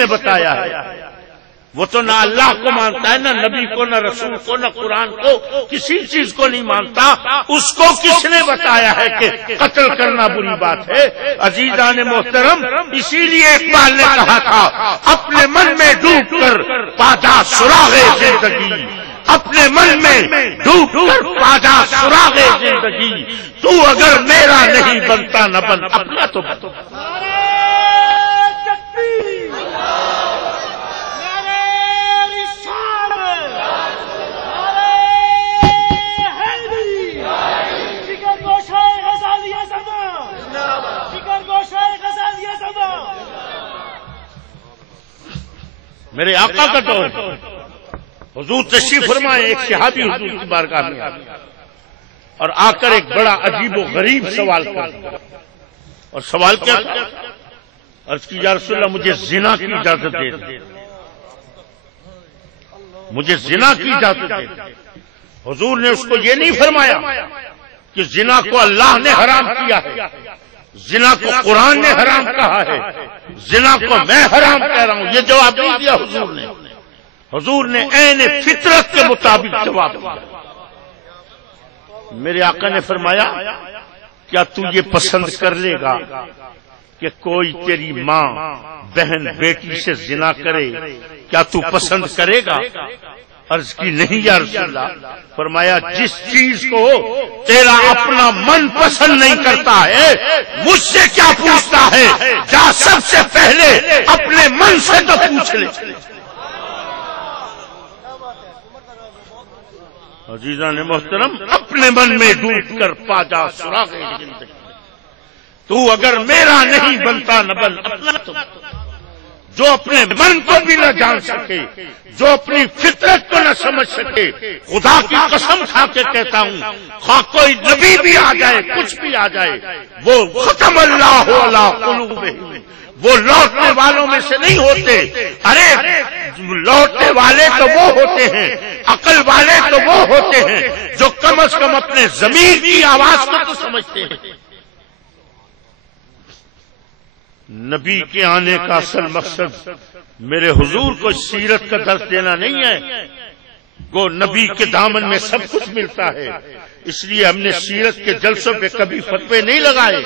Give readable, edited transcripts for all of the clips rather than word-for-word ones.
نے بتایا ہے؟ وہ تو نہ اللہ کو مانتا ہے، نہ نبی کو، نہ رسول کو، نہ قرآن کو، کسی چیز کو نہیں مانتا۔ اس کو کس نے بتایا ہے کہ قتل کرنا بری بات ہے؟ عزیزان محترم، اسی لیے اقبال نے کہا تھا اپنے من میں ڈوب کر پاجا سراغ زندگی، اپنے من میں ڈوب کر پاجا سراغ زندگی، تو اگر میرا نہیں بنتا نہ بن اپنا تو بن۔ میرے آقا کا دور، حضور تشریف فرمائے، ایک صحابی حضور کی بارگاہ میں آیا اور آ کر ایک بڑا عجیب و غریب سوال کر دیا۔ اور سوال کیا تھا؟ عرض کی یا رسول اللہ مجھے زنا کی اجازت دے دیں، مجھے زنا کی اجازت دے دیں۔ حضور نے اس کو یہ نہیں فرمایا کہ زنا کو اللہ نے حرام کیا ہے، زنا کو قرآن نے حرام کہا ہے، زنا کو میں حرام کہہ رہا ہوں، یہ جواب نہیں دیا حضور نے۔ حضور نے عین فطرت کے مطابق جواب دیا۔ میرے آقا نے فرمایا کیا تو یہ پسند کر لے گا کہ کوئی تیری ماں بہن بیٹی سے زنا کرے؟ کیا تو پسند کرے گا؟ عرض کی نہیں یا رسول اللہ۔ فرمایا جس چیز کو تیرا اپنا من پسند نہیں کرتا ہے مجھ سے کیا پوچھتا ہے؟ جا سب سے پہلے اپنے من سے تو پوچھ لے۔ عزیزان محترم، اپنے من میں ڈوب کر پاجا سراغ زندگی، تو اگر میرا نہیں بنتا نہ بن اپنا تو۔ جو اپنے من کو بھی نہ جان سکے، جو اپنی فطرت کو نہ سمجھ سکے، خدا کی قسم کھا کے کہتا ہوں خواہ کوئی نبی بھی آ جائے، کچھ بھی آ جائے، وہ ختم اللہ علی قلوبہم، وہ لوٹنے والوں میں سے نہیں ہوتے۔ ارے لوٹنے والے تو وہ ہوتے ہیں، عقل والے تو وہ ہوتے ہیں جو کم از کم اپنے ضمیر کی آواز کو تو سمجھتے ہیں۔ نبی کے آنے کا اصل مقصد میرے حضور کو سیرت کا درس دینا نہیں ہے، وہ نبی کے دامن میں سب کچھ ملتا ہے، اس لیے ہم نے سیرت کے جلسوں پہ کبھی فتوے نہیں لگائے۔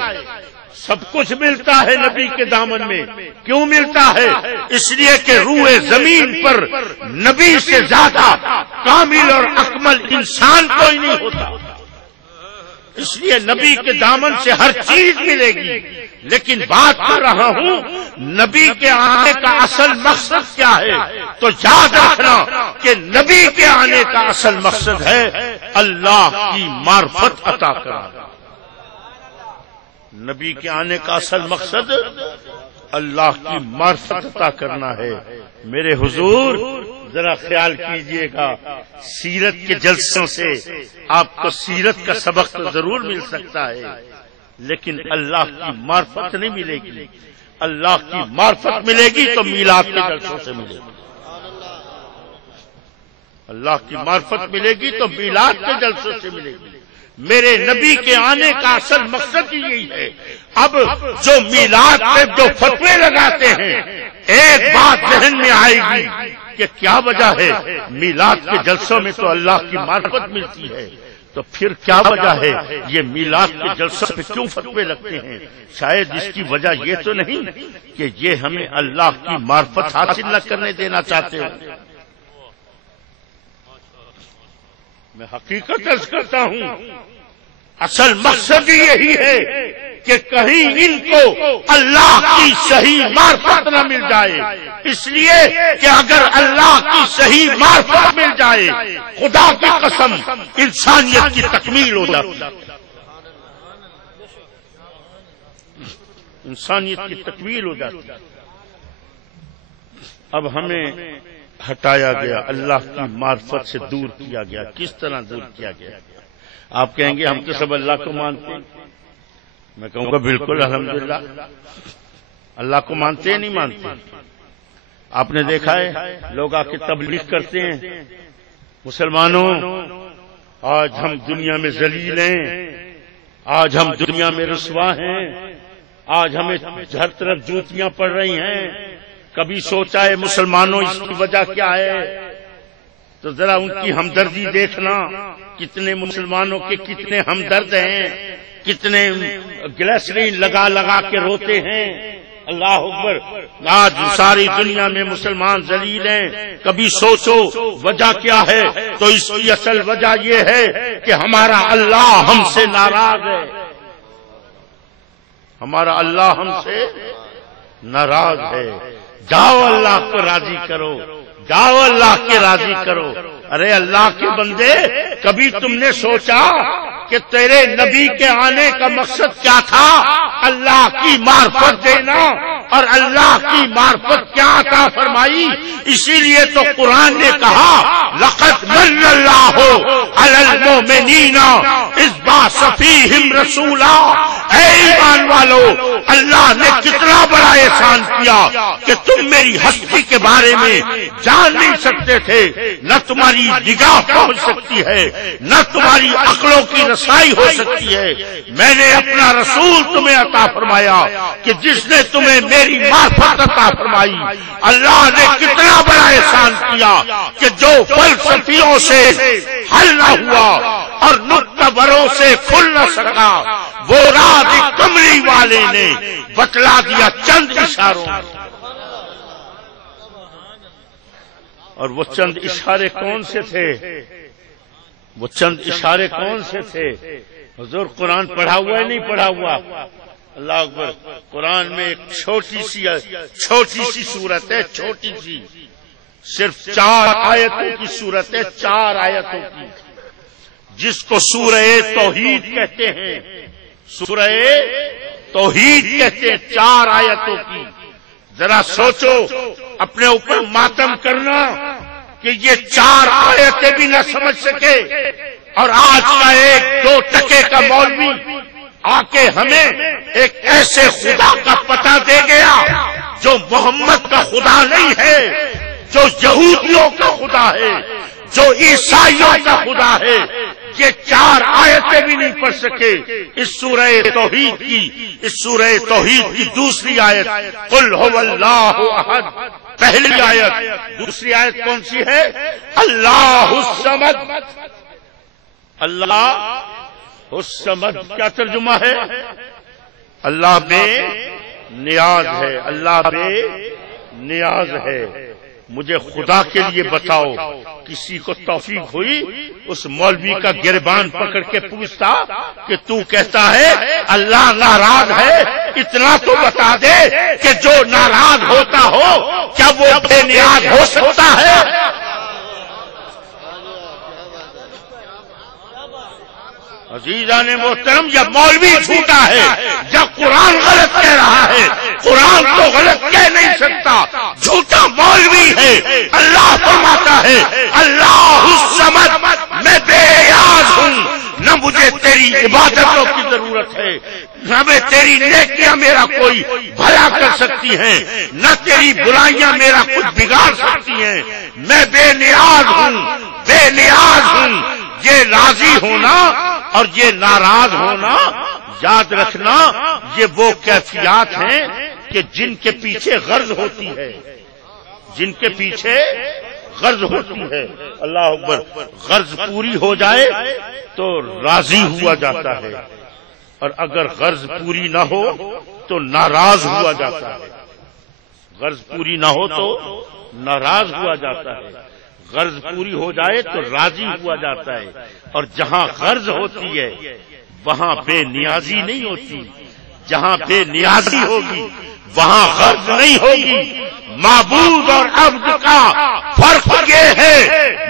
سب کچھ ملتا ہے نبی کے دامن میں۔ کیوں ملتا ہے؟ اس لیے کہ روح زمین پر نبی سے زیادہ کامل اور اکمل انسان کوئی نہیں ہوتا، اس لیے نبی کے دامن سے ہر چیز ملے گی۔ لیکن بات کر رہا ہوں نبی کے آنے کا اصل مقصد کیا ہے، تو یاد رکھنا کہ نبی کے آنے کا اصل مقصد ہے اللہ کی معرفت عطا کرنا۔ نبی کے آنے کا اصل مقصد اللہ کی معرفت عطا کرنا ہے۔ میرے حضور ذرا خیال کیجئے گا، سیرت کے جلسوں سے آپ کو سیرت کا سبق تو ضرور مل سکتا ہے، لیکن اللہ کی معرفت نہیں ملے گی۔ اللہ کی معرفت ملے گی تو میلاد کے جلسوں سے ملے گی، اللہ کی معرفت ملے گی تو میلاد کے جلسوں سے ملے گی۔ میرے نبی کے آنے کا اصل مقصد ہی یہی ہے۔ اب جو میلاد پہ جو فتوے لگاتے ہیں، ایک بات ذہن میں آئے گی کہ کیا وجہ ہے؟ میلاد کے جلسوں میں تو اللہ کی معرفت ملتی ہے، تو پھر کیا وجہ ہے یہ میلاد کے جلسوں پہ کیوں فتوے لگتے ہیں؟ شاید اس کی وجہ یہ تو نہیں کہ یہ ہمیں اللہ کی معرفت حاصل نہ کرنے دینا چاہتے ہو۔ میں حقیقت عرض کرتا ہوں اصل مقصد یہی ہے کہ کہیں ان کو اللہ کی صحیح معرفت نہ مل جائے، اس لیے کہ اگر اللہ کی صحیح معرفت مل جائے خدا کی قسم انسانیت کی تکمیل ہو جاتی، انسانیت کی تکمیل ہو جاتی۔ اب ہمیں ہٹایا گیا، اللہ کی معرفت سے دور کیا گیا۔ کس طرح دور کیا گیا؟ آپ کہیں گے ہم تو سب اللہ کو مانتے ہیں، میں کہوں گا بالکل الحمدللہ، اللہ کو مانتے ہیں نہیں مانتے؟ آپ نے دیکھا ہے لوگ آ کے تبلیغ کرتے ہیں، مسلمانوں آج ہم دنیا میں ذلیل ہیں، آج ہم دنیا میں رسوا ہیں، آج ہمیں ہر طرف جوتیاں پڑ رہی ہیں، کبھی سوچا ہے مسلمانوں اس کی وجہ کیا ہے؟ تو ذرا ان کی ہمدردی دیکھنا، کتنے مسلمانوں کے کتنے ہمدرد ہیں، کتنے گلیسرین لگا لگا کے روتے ہیں۔ اللہ اکبر، آج ساری دنیا میں مسلمان ذلیل ہیں۔ کبھی سوچو وجہ کیا ہے؟ تو اس کی اصل وجہ یہ ہے کہ ہمارا اللہ ہم سے ناراض ہے، ہمارا اللہ ہم سے ناراض ہے۔ جاؤ اللہ کو راضی کرو، جاؤ اللہ کے راضی کرو۔ ارے اللہ کے بندے، کبھی تم نے سوچا کہ تیرے نبی کے آنے کا مقصد کیا تھا؟ اللہ کی معرفت دینا، اور اللہ کی معرفت کیا عطا فرمائی؟ اسی لیے تو قرآن نے کہا لقد من اللہ علی المؤمنین اذ بعث فیہم رسولا۔ اے ایمان والو، اللہ نے کتنا بڑا احسان کیا کہ تم میری ہستی کے بارے میں جان نہیں سکتے تھے، نہ تمہاری نگاہ پہنچ سکتی ہے، نہ تمہاری عقلوں کی رسائی ہو سکتی ہے۔ میں نے اپنا رسول تمہیں عطا فرمایا کہ جس نے تمہیں میری معرفت عطا فرمائی۔ اللہ نے کتنا بڑا احسان کیا کہ جو فلسفیوں سے حل نہ ہوا اور نقطہوروں سے کھل نہ سکا، وہ راز کملی والے نے بتلا دیا چند اشاروں میں۔ اور وہ چند اشارے کون سے تھے؟ وہ چند اشارے کون سے تھے؟ حضور قرآن پڑھا ہوا ہے نہیں پڑھا ہوا؟ اللہ اکبر، قرآن میں ایک چھوٹی سی سورت ہے، چھوٹی سی، صرف 4 آیتوں کی سورت ہے، 4 آیتوں کی، جس کو سورہ توحید کہتے ہیں، سورہ توحید کہتے ہیں، 4 آیتوں کی۔ ذرا سوچو، اپنے اوپر ماتم کرنا کہ یہ 4 آیتیں بھی نہ سمجھ سکے، اور آج کا 1-2 ٹکے کا مولوی آ کے ہمیں ایک ایسے خدا کا پتہ دے گیا جو محمد کا خدا نہیں ہے، جو یہودیوں کا خدا ہے، جو عیسائیوں کا خدا ہے۔ یہ 4 آیتیں بھی نہیں پڑھ سکے اس سورہ توحید کی۔ اس سورہ توحید کی دوسری آیت قل هو اللہ احد، پہلی آیت۔ دوسری آیت کون سی ہے؟ اللہ الصمد، اللہ الصمد کیا ترجمہ ہے؟ اللہ بے نیاز ہے، اللہ بے نیاز ہے۔ مجھے خدا کے لیے بتاؤ، کسی کو توفیق ہوئی اس مولوی کا گربان پکڑ کے پوچھتا کہ تو کہتا ہے اللہ ناراض ہے، اتنا تو بتا دے کہ جو ناراض ہوتا ہو کیا وہ بے نیاز ہو سکتا ہے؟ عزیزان محترم، یا مولوی جھوٹا ہے یا قرآن غلط کہہ رہا ہے۔ قرآن تو غلط کہہ نہیں سکتا، جھوٹا مولوی ہے۔ اللہ فرماتا ہے اللہ الصمد، میں بے نیاز ہوں، نہ مجھے تیری عبادتوں کی ضرورت ہے، نہ میں تیری نیکیاں میرا کوئی بھلا کر سکتی ہیں، نہ تیری برائیاں میرا کچھ بگاڑ سکتی ہیں۔ میں بے نیاز ہوں، بے نیاز ہوں۔ یہ راضی ہونا اور یہ ناراض ہونا، یاد رکھنا، یہ وہ کیفیات ہیں کہ جن کے پیچھے غرض ہوتی ہے، جن کے پیچھے غرض ہوتی ہے۔ اللہ اکبر، غرض پوری ہو جائے تو راضی ہوا جاتا ہے، اور اگر غرض پوری نہ ہو تو ناراض ہوا جاتا ہے۔ غرض پوری نہ ہو تو ناراض ہوا جاتا ہے، غرض پوری ہو جائے تو راضی ہوا جاتا ہے۔ اور جہاں غرض ہوتی ہے وہاں بے نیازی نہیں ہوتی، جہاں بے نیازی ہوگی وہاں غرض نہیں ہوگی۔ معبود اور عبد کا فرق یہ ہے،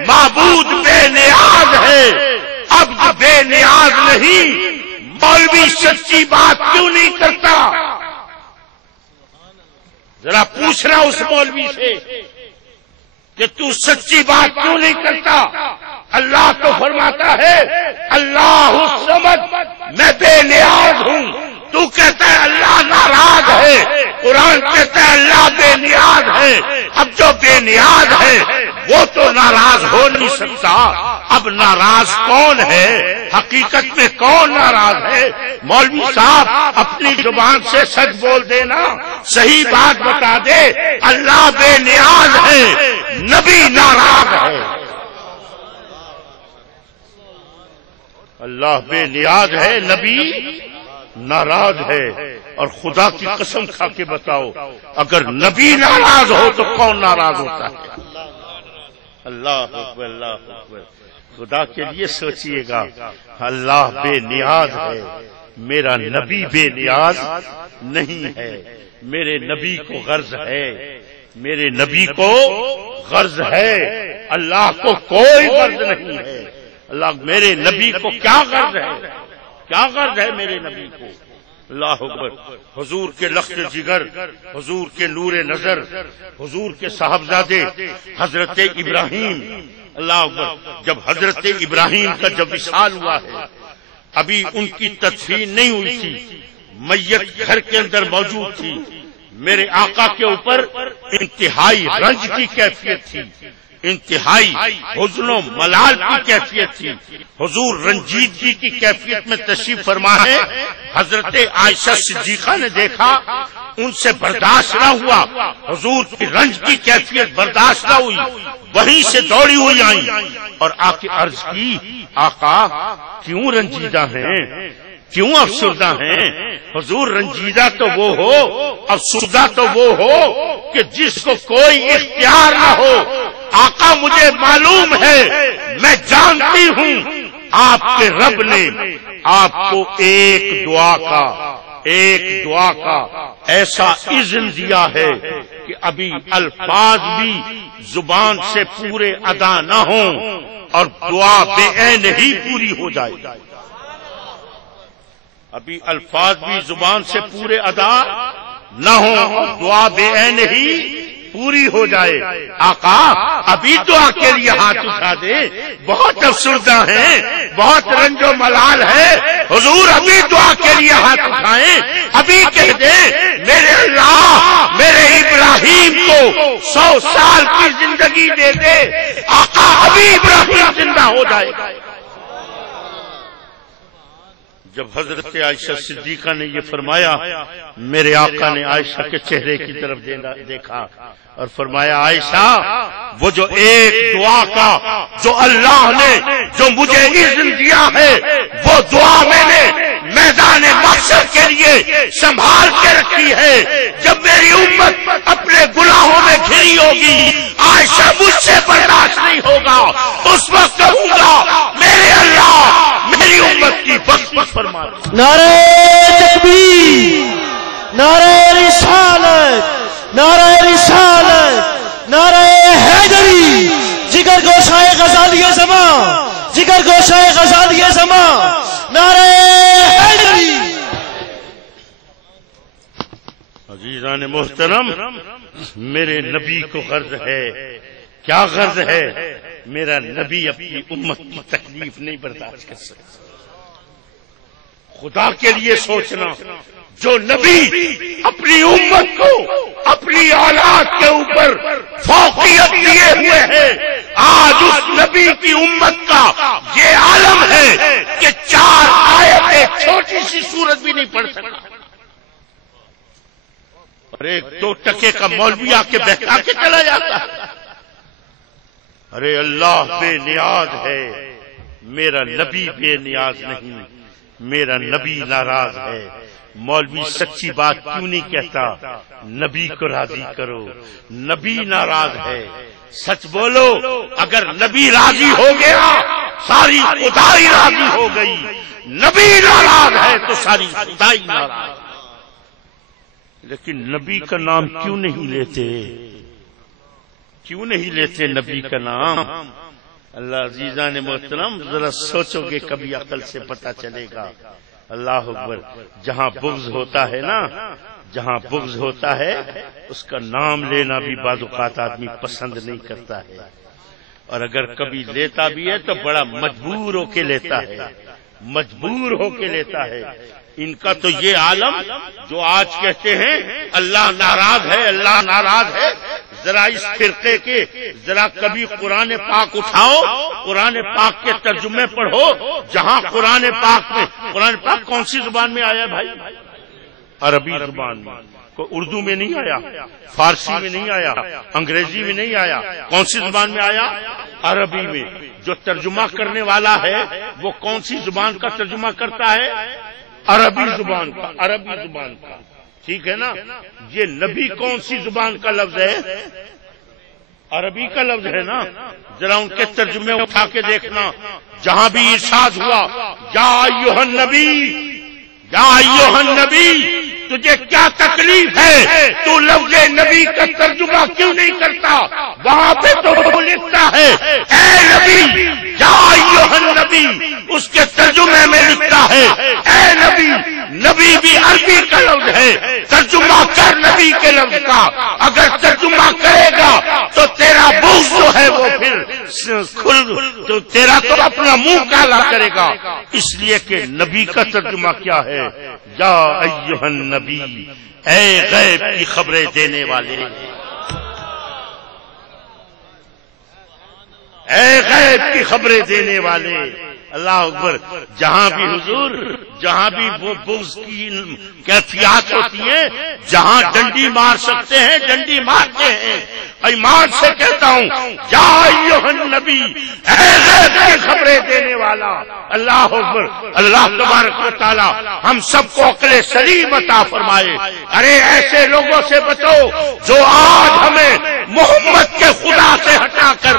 معبود بے نیاز ہے، عبد بے نیاز نہیں۔ مولوی سچی بات کیوں نہیں کرتا؟ ذرا پوچھنا اس مولوی سے کہ تو سچی بات کیوں نہیں کرتا؟ اللہ تو فرماتا ہے اللہ الصمد، میں بے نیاز ہوں۔ تو کہتا ہے اللہ ناراض ہے، قرآن کہتا ہے اللہ بے نیاز ہے۔ اب جو بے نیاز ہے، وہ تو ناراض ہو نہیں سکتا. اب ناراض کون ہے؟ حقیقت میں کون ناراض ہے؟ مولوی صاحب اپنی زبان سے سچ بول دینا، صحیح بات بتا دے. اللہ بے نیاز ہے، نبی ناراض ہے. اللہ بے نیاز ہے، نبی ناراض ہے. اور خدا کی قسم کھا کے بتاؤ، اگر نبی ناراض ہو تو کون ناراض ہوتا ہے؟ اللہ اکبر، اللہ اکبر. خدا کے لیے سوچئے گا. اللہ بے نیاز ہے، میرا نبی بے نیاز نہیں ہے. میرے نبی کو غرض ہے، میرے نبی کو غرض ہے. اللہ کو کوئی غرض نہیں ہے. اللہ میرے نبی کو کیا غرض ہے؟ کیا غرض ہے میرے نبی کو؟ اللہ اکبر. حضور کے لخت جگر، حضور کے نور نظر، حضور کے صاحبزادے حضرت ابراہیم. اللہ اکبر. جب حضرت ابراہیم کا جب وصال ہوا ہے، ابھی ان کی تدفین نہیں ہوئی تھی، میت گھر کے اندر موجود تھی. میرے آقا کے اوپر انتہائی رنج کی کیفیت تھی، انتہائی حزن و ملال کی کیفیت تھی. حضور رنجیدگی کی کیفیت میں تشریف فرما ہے. حضرت عائشہ صدیقہ نے دیکھا، ان سے برداشت نہ ہوا. حضور کی رنج کی کیفیت برداشت نہ ہوئی، وہیں سے دوڑی ہوئی آئی اور آ کے عرض کی، آقا کیوں رنجیدہ ہیں، کیوں افسردہ ہیں؟ حضور رنجیدہ تو وہ ہو، افسردہ تو وہ ہو کہ جس کو کوئی اختیار نہ ہو. آقا مجھے معلوم ہے، میں جانتی ہوں آپ کے رب نے آپ کو ایک دعا کا ایسا اذن دیا ہے کہ ابھی الفاظ بھی زبان سے پورے ادا نہ ہوں اور دعا بے عین ہی پوری ہو جائے. ابھی الفاظ بھی زبان سے پورے ادا نہ ہوں اور دعا بے عین ہی پوری ہو جائے. آقا ابھی دعا کے لیے ہاتھ اٹھا دے، بہت افسردہ ہیں، بہت رنج و ملال ہے. حضور ابھی دعا کے لیے ہاتھ اٹھائیں، ابھی کہہ دیں میرے اللہ میرے ابراہیم کو 100 سال کی زندگی دے دے. آقا ابھی ابراہیم زندہ ہو جائے گا. جب حضرت عائشہ صدیقہ نے یہ فرمایا، میرے آقا نے عائشہ کے چہرے کی طرف دیکھا اور فرمایا، عائشہ وہ جو ایک دعا کا جو اللہ نے جو مجھے اذن دیا ہے، وہ دعا میں نے میدان محشر کے لیے سنبھال کے رکھی ہے. جب میری امت اپنے گناہوں میں گھری ہوگی، عائشہ مجھ سے برداشت نہیں ہوگا، اس وقت کہوں گا میرے اللہ میری امت کی بخشش فرما. نعرہ تکبیر، نعرہ رسالت، نعرہ رسالت، نعرہ حیدری. جگر گوشائے غزالی زمان، جگر گوشائے غزالی زمان، نعرہ حیدری. عزیزان محترم، میرے نبی کو غرض ہے. کیا غرض ہے؟ میرا نبی اپنی امت کی تکلیف نہیں برداشت کر سکتا. خدا کے لیے سوچنا، جو نبی اپنی امت کو اپنی اولاد کے اوپر فوقیت دیے ہوئے ہیں، آج اس نبی کی امت کا یہ عالم ہے کہ 4 آیت ایک چھوٹی سی سورت بھی نہیں پڑھ سکتا. اور 1-2 ٹکے کا مولوی آ کے بہکا کے چلا جاتا ہے. ارے اللہ بے نیاز ہے، میرا نبی بے نیاز نہیں، میرا نبی ناراض ہے. مولوی سچی بات کیوں نہیں کہتا؟ نبی کو راضی کرو، نبی ناراض ہے. سچ بولو، اگر نبی راضی ہو گیا ساری خدائی راضی ہو گئی. نبی ناراض ہے تو ساری خدائی ناراض. لیکن نبی کا نام کیوں نہیں لیتے؟ کیوں نہیں لیتے نبی کا نام؟ اللہ عزیزان محترم، ذرا سوچو گے کبھی عقل سے پتہ چلے گا. اللہ اکبر. جہاں بغض ہوتا ہے نا، جہاں بغض ہوتا ہے اس کا نام لینا بھی بعض اوقات آدمی پسند نہیں کرتا ہے. اور اگر کبھی لیتا بھی ہے تو بڑا مجبور ہو کے لیتا ہے، مجبور ہو کے لیتا ہے. ان کا تو یہ عالم جو آج کہتے ہیں اللہ ناراض ہے، اللہ ناراض ہے، ذرا اس فرقے کے ذرا کبھی قرآن پاک اٹھاؤ، قرآن پاک کے ترجمے پڑھو، جہاں قرآن پاک کون سی زبان میں آیا بھائی؟ عربی زبان میں، کوئی اردو میں نہیں آیا، فارسی میں نہیں آیا، انگریزی میں نہیں آیا، کون سی زبان میں آیا؟ عربی میں۔ جو ترجمہ کرنے والا ہے وہ کون سی زبان کا ترجمہ کرتا ہے؟ عربی زبان کا، عربی زبان کا، ٹھیک ہے نا؟ یہ نبی کون سی زبان کا لفظ ہے؟ عربی کا لفظ ہے نا؟ ذرا ان کے ترجمے اٹھا کے دیکھنا، جہاں بھی ارشاد ہوا یا ایھا النبی، یا ایھا النبی، تجھے کیا تکلیف ہے؟ تو لفظ نبی کا ترجمہ کیوں نہیں کرتا؟ وہاں پہ تو لکھتا ہے اے نبی، یا ایھا النبی، اس کے ترجمے میں لکھتا ہے اے نبی۔ نبی بھی عربی کا لفظ ہے، ترجمہ کر نبی کے لفظ کا۔ اگر ترجمہ کرے گا تو تیرا بغض جو ہے وہ پھر تو تیرا تو اپنا منہ کالا کرے گا، اس لیے کہ نبی کا ترجمہ کیا ہے؟ یا ایھا النبی، اے غیب کی خبریں دینے والے، اے غیب کی خبریں دینے والے۔ اللہ اکبر۔ جہاں بھی حضور، جہاں بھی وہ بغض کی کیفیات ہوتی ہیں، جہاں ڈنڈی مار سکتے ہیں ڈنڈی مارتے ہیں۔ ایمان سے کہتا ہوں یا ایھا النبی، اے غیب کی خبریں دینے والا۔ اللہ اکبر۔ اللہ تبارک و تعالی ہم سب کو عقل سلیم عطا فرمائے۔ ارے ایسے لوگوں سے بچو جو آج ہمیں محمد کے خدا سے ہٹا کر،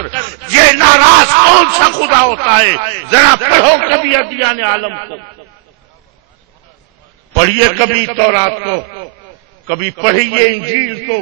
یہ ناراض کون سا خدا ہوتا ہے؟ ذرا پڑھو کبھی ادیان عالم کو، پڑھیے کبھی تورات کو، کبھی پڑھیے انجیل کو،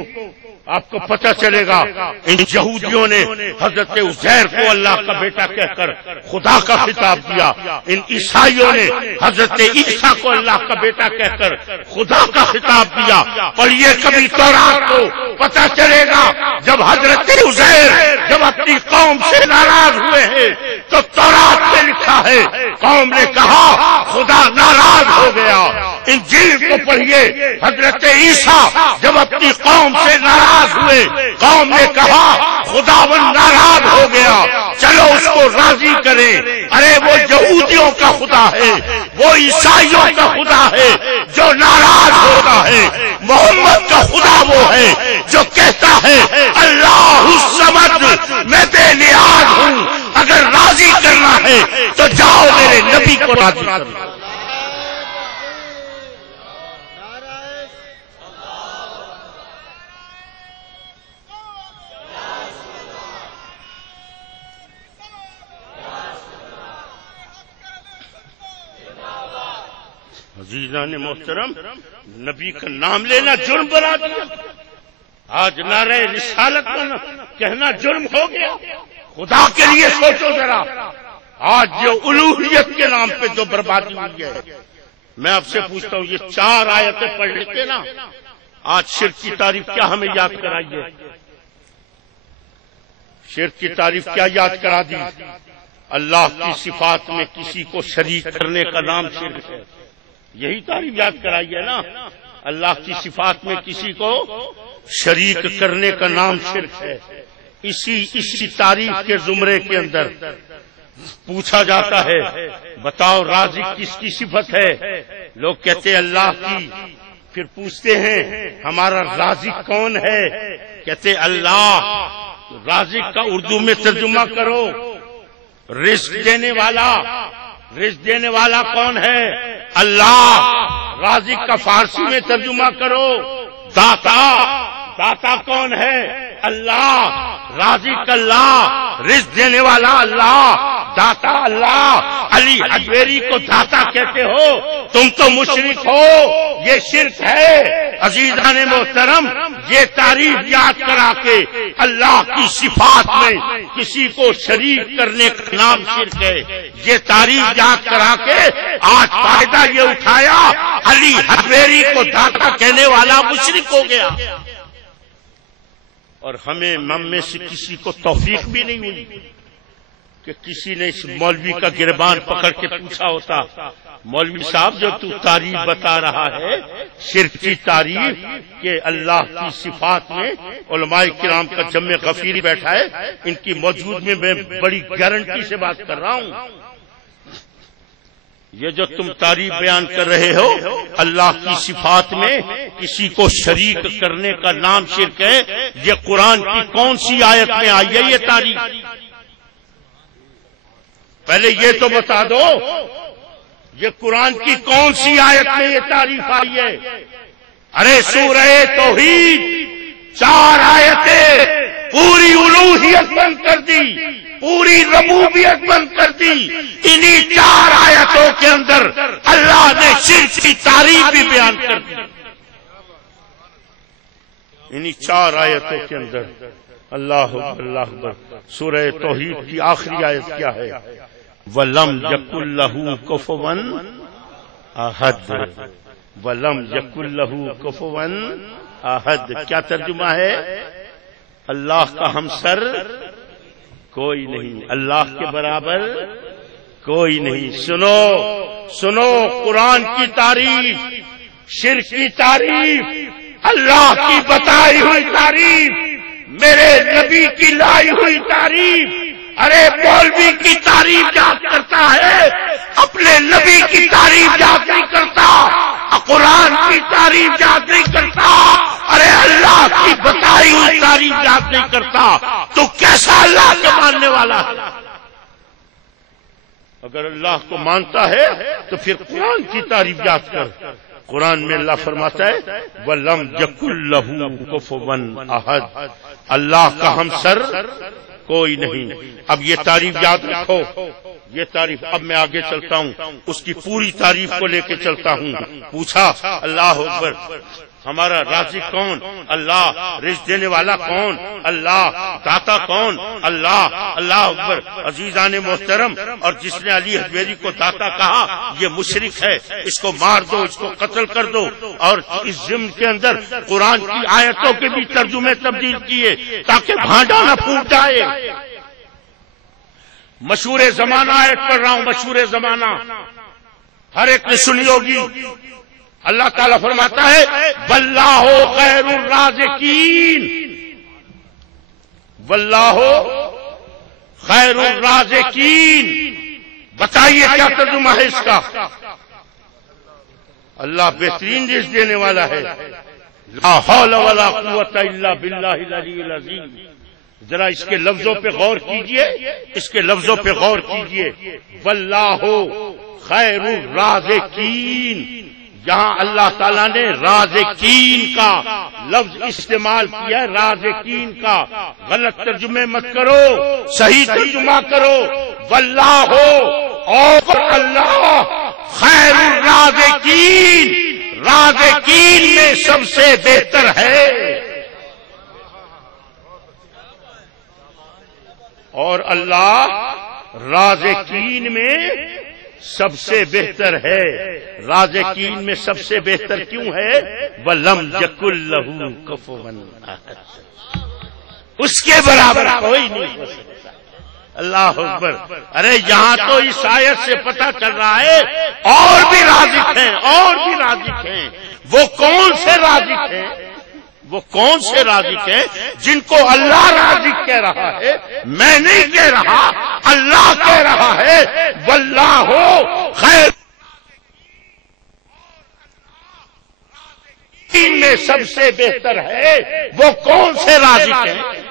آپ کو پتہ چلے گا ان یہودیوں نے حضرت عزیر کو اللہ کا بیٹا کہہ کر خدا کا خطاب دیا، ان عیسائیوں نے حضرت عیسیٰ کو اللہ کا بیٹا کہہ کر خدا کا خطاب دیا۔ پڑھیے کبھی تورات کو، پتہ چلے گا جب حضرت عزیر جب اپنی قوم سے ناراض ہوئے ہیں تو تورات میں لکھا ہے قوم نے کہا خدا ناراض ہو گیا۔ انجیل کو پڑھیے، حضرت عیسیٰ جب اپنی قوم سے ناراض ہوئے، قوم نے کہا خداوند ناراض ہو گیا، چلو اس کو راضی کریں۔ ارے وہ یہودیوں کا خدا ہے، وہ عیسائیوں کا خدا ہے جو ناراض ہوتا ہے۔ محمد کا خدا وہ ہے جو کہتا ہے اللہ الصمد، میں بے نیاز ہوں، اگر راضی کرنا ہے تو جاؤ میرے نبی کو راضی کرو۔ عزیزان محترم، نبی کا نام لینا جرم بنا دیا۔ آج نعرہ رسالت کا کہنا جرم ہو گیا۔ خدا کے لیے سوچو ذرا، آج جو الوہیت کے نام پہ جو بربادی ہوئی ہے۔ میں آپ سے پوچھتا ہوں، یہ 4 آیتیں پڑھ لیتے نا، آج شرک کی تعریف کیا ہمیں یاد کرائیے؟ شرک کی تعریف کیا یاد کرا دی؟ اللہ کی صفات میں کسی کو شریک کرنے کا نام شرک ہے، یہی تعریف یاد کرائی ہے نا۔ اللہ کی صفات میں کسی کو شریک کرنے کا نام شرک ہے۔ اسی تعریف کے زمرے کے اندر پوچھا جاتا ہے بتاؤ رازق کس کی صفت ہے؟ لوگ کہتے ہیں اللہ کی۔ پھر پوچھتے ہیں ہمارا رازق کون ہے؟ کہتے اللہ۔ رازق کا اردو میں ترجمہ کرو، رزق دینے والا۔ رزق دینے والا کون ہے؟ اللہ۔ رازق کا فارسی میں ترجمہ کرو، داتا۔ داتا کون ہے؟ اللہ۔ رازق اللہ، رزق دینے والا اللہ، داتا اللہ۔ علی حجویری کو داتا کہتے ہو، تم تو مشرک ہو، یہ شرک ہے۔ عزیزان محترم، یہ تعریف یاد کرا کے اللہ کی صفات میں کسی کو شریک کرنے کا نام شرک ہے۔ یہ تعریف یاد کرا کے آج فائدہ یہ اٹھایا علی حجویری کو داتا کہنے والا مشرک ہو گیا، اور ہم میں سے کسی کو توفیق بھی نہیں ہوئی۔ کہ کسی نے اس مولوی کا گربان پکڑ کے پوچھا ہوتا مولوی صاحب جو تو تعریف بتا رہا ہے شرک کی تعریف کہ اللہ کی صفات میں علماء کرام کا جمع غفیر بیٹھا ہے ان کی موجود میں بڑی گارنٹی سے بات کر رہا ہوں یہ جو تم تعریف بیان کر رہے ہو اللہ کی صفات میں کسی کو شریک کرنے کا نام شرک ہے یہ قرآن کی کون سی آیت میں آئی ہے یہ تعریف پہلے یہ تو بتا دو یہ قرآن کی کون سی آیت میں یہ تعریف آئی ہے ارے سورہ توحید 4 آیتیں پوری الوہیت بند کر دی پوری ربوبیت بند کر دی انہی 4 آیتوں کے اندر اللہ نے شرک کی تعریف بھی بیان کر دی انہی 4 آیتوں کے اندر اللہ اکبر سورہ توحید کی آخری آیت کیا ہے وَلَمْ يَكُنْ لَهُ كُفُوًا أَحَدٌ وَلَمْ يَكُنْ لَهُ كُفُوًا أَحَدٌ کیا ترجمہ ہے اللہ کا ہمسر کوئی نہیں اللہ کے برابر کوئی نہیں سنو قرآن کی تعریف شرک کی تعریف اللہ کی بتائی ہوئی تعریف میرے نبی کی لائی ہوئی تعریف ارے مولوی کی تعریف یاد کرتا ہے اپنے نبی کی تعریف یاد نہیں کرتا قرآن کی تعریف یاد نہیں کرتا ارے اللہ کی بتائی ہوئی تعریف یاد نہیں کرتا تو کیسا اللہ کو ماننے والا ہے اگر اللہ کو مانتا ہے تو پھر قرآن کی تعریف یاد کر قرآن میں اللہ فرماتا ہے وَلَمْ يَكُنْ لَهُ كُفُوًا أَحَدٌ اللہ کا ہمسر کوئی نہیں اب یہ تعریف یاد رکھو یہ تعریف اب میں آگے چلتا ہوں اس کی پوری تعریف کو لے کے چلتا ہوں پوچھا اللہ اکبر ہمارا رازق کون اللہ رزق دینے والا کون اللہ داتا کون اللہ اللہ اکبر عزیزان محترم اور جس نے علی حجویری کو داتا کہا یہ مشرک ہے اس کو مار دو اس کو قتل کر دو اور اس ضمن کے اندر قرآن کی آیتوں کے بھی ترجمے تبدیل کیے تاکہ بھانڈا نہ پھوٹ جائے مشہور زمانہ آیت پڑھ رہا ہوں مشہور زمانہ ہر ایک نے سنی ہوگی اللہ تعالیٰ فرماتا ہے واللہ خیر الرازقین واللہ خیر الرازقین بتائیے کیا ترجمہ ہے اس کا اللہ بہترین رزق دینے والا ہے لا حول ولا قوت الا باللہ العلی العظیم ذرا اس کے لفظوں پہ غور کیجئے اس کے لفظوں پہ غور کیجئے واللہ خیر الرازقین یہاں اللہ تعالیٰ نے رازقین کا لفظ استعمال کیا ہے رازقین کا غلط ترجمے مت کرو صحیح ترجمہ کرو واللہ اور اللہ خیر الرازقین رازقین میں سب سے بہتر ہے اور اللہ رازقین میں سب سے بہتر ہے رازقین میں سب سے بہتر کیوں ہے وَلَمْ يَكُنْ لَهُ كُفُوًا أَحَدٌ اس کے برابر کوئی نہیں ہو سکتا اللہ اکبر ارے یہاں تو اس آیت سے پتہ چل رہا ہے اور بھی رازق ہیں اور بھی رازق ہیں وہ کون سے رازق ہیں وہ کون سے رازق ہیں جن کو اللہ رازق کہہ رہا ہے میں نہیں کہہ رہا اللہ کہہ رہا ہے واللہ خیر ان میں سب سے بہتر ہے وہ کون سے رازق ہیں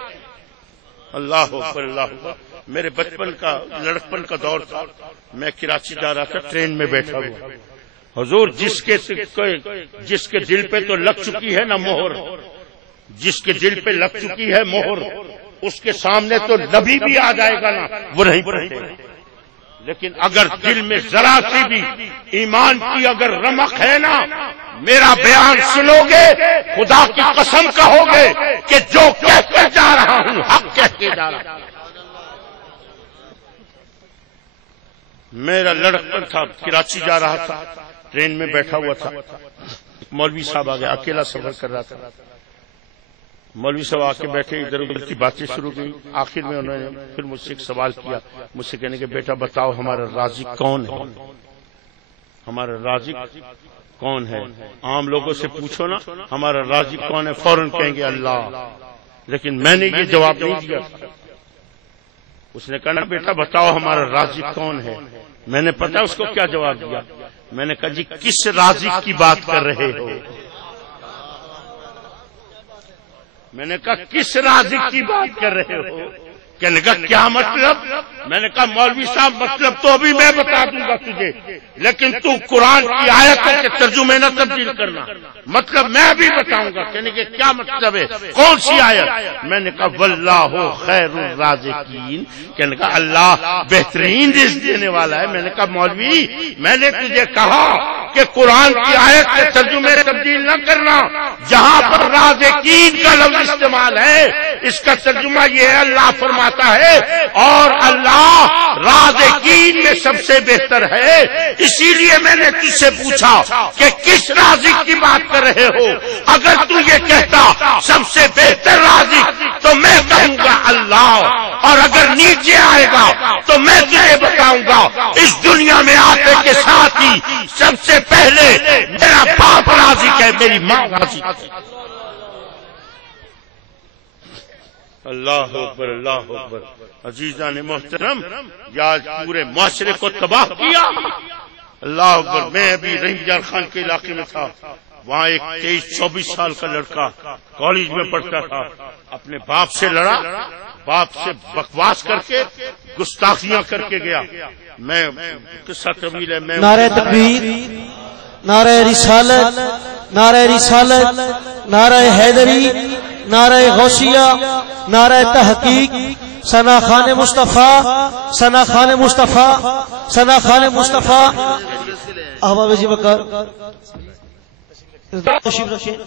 اللہ اکبر اللہ اکبر میرے بچپن کا لڑکپن کا دور تھا میں کراچی جا رہا تھا ٹرین میں بیٹھا ہوا حضور جس کے دل پہ تو لگ چکی ہے نا مہر جس کے دل پہ لگ چکی ہے مہر اس کے سامنے تو نبی بھی آ جائے گا نا وہ نہیں پڑھے لیکن اگر دل میں ذرا سی بھی ایمان کی اگر رمق ہے نا میرا بیان سنو گے خدا کی قسم کہو گے کہ جو کہہ کر جا رہا ہوں حق کہہ کے جا رہا ہوں میرا لڑکپن تھا کراچی جا رہا تھا ٹرین میں بیٹھا ہوا تھا مولوی صاحب آ گیا اکیلا سفر کر رہا تھا مولوی صاحب آ کے بیٹھے، ادھر ادھر کی باتیں شروع کی. آخر میں انہوں نے پھر مجھ سے ایک سوال کیا، مجھ سے کہنے کہ بیٹا بتاؤ ہمارا رازق کون ہے، ہمارا رازق کون ہے. عام لوگوں سے پوچھو نا ہمارا رازق کون ہے، فوراً کہیں گے اللہ. لیکن میں نے یہ جواب نہیں دیا. اس نے کہا نا بیٹا بتاؤ ہمارا رازق کون ہے. میں نے پتا اس کو کیا جواب دیا. میں نے کہا جی کس رازق کی بات کر رہے ہو. میں نے کہا کس رازق کی بات کر رہے ہو. کہنے کا کیا مطلب. میں نے کہا مولوی صاحب مطلب تو ابھی میں بتا دوں گا تجھے، لیکن تو قرآن کی آیتوں کے ترجمے نہ تبدیل کرنا. مطلب میں ابھی بتاؤں گا. کہنے کے کیا مطلب ہے، کون سی آیت. میں نے کہا واللہ خیر الرازقین. کہنے کا اللہ بہترین رزق دینے والا ہے. میں نے کہا مولوی میں نے تجھے کہا کہ قرآن کی آیت کے ترجمے تبدیل نہ کرنا. جہاں پر رازقین کا لفظ استعمال ہے اس کا ترجمہ یہ ہے اللہ فرماتا ہے اور اللہ رازقین میں سب سے بہتر ہے. اسی لیے میں نے تجھ سے پوچھا کہ کس رازق کی بات کر رہے ہو. اگر تو یہ کہتا سب سے بہتر رازق تو میں کہوں گا اللہ، اور اگر نیچے آئے گا تو میں تجھے بتاؤں گا اس دنیا میں آتے کے ساتھ ہی سب سے پہلے میرا باپ رازق ہے، میری ماں رازق ہے. اللہ اکبر اللہ اکبر. عزیزان محترم یا پورے معاشرے کو تباہ کیا. اللہ اکبر. میں ابھی رحیم یار خان کے علاقے میں تھا، وہاں ایک 23-24 سال کا لڑکا کالج میں پڑھتا تھا، اپنے باپ سے لڑا، باپ سے بکواس کر کے گستاخیاں کر کے گیا. میں قصہ طویل ہے. میں نعرہ تکبیر، نعرہ رسالت، نعرہ رسالت، نعرہ حیدری، نعرہ غوثیہ، نعرہ تحقیق، ثنا خان مصطفیٰ، ثنا خان مصطفیٰ، ثنا خان مصطفیٰ. احباب جی بکر تشریف رکھیں.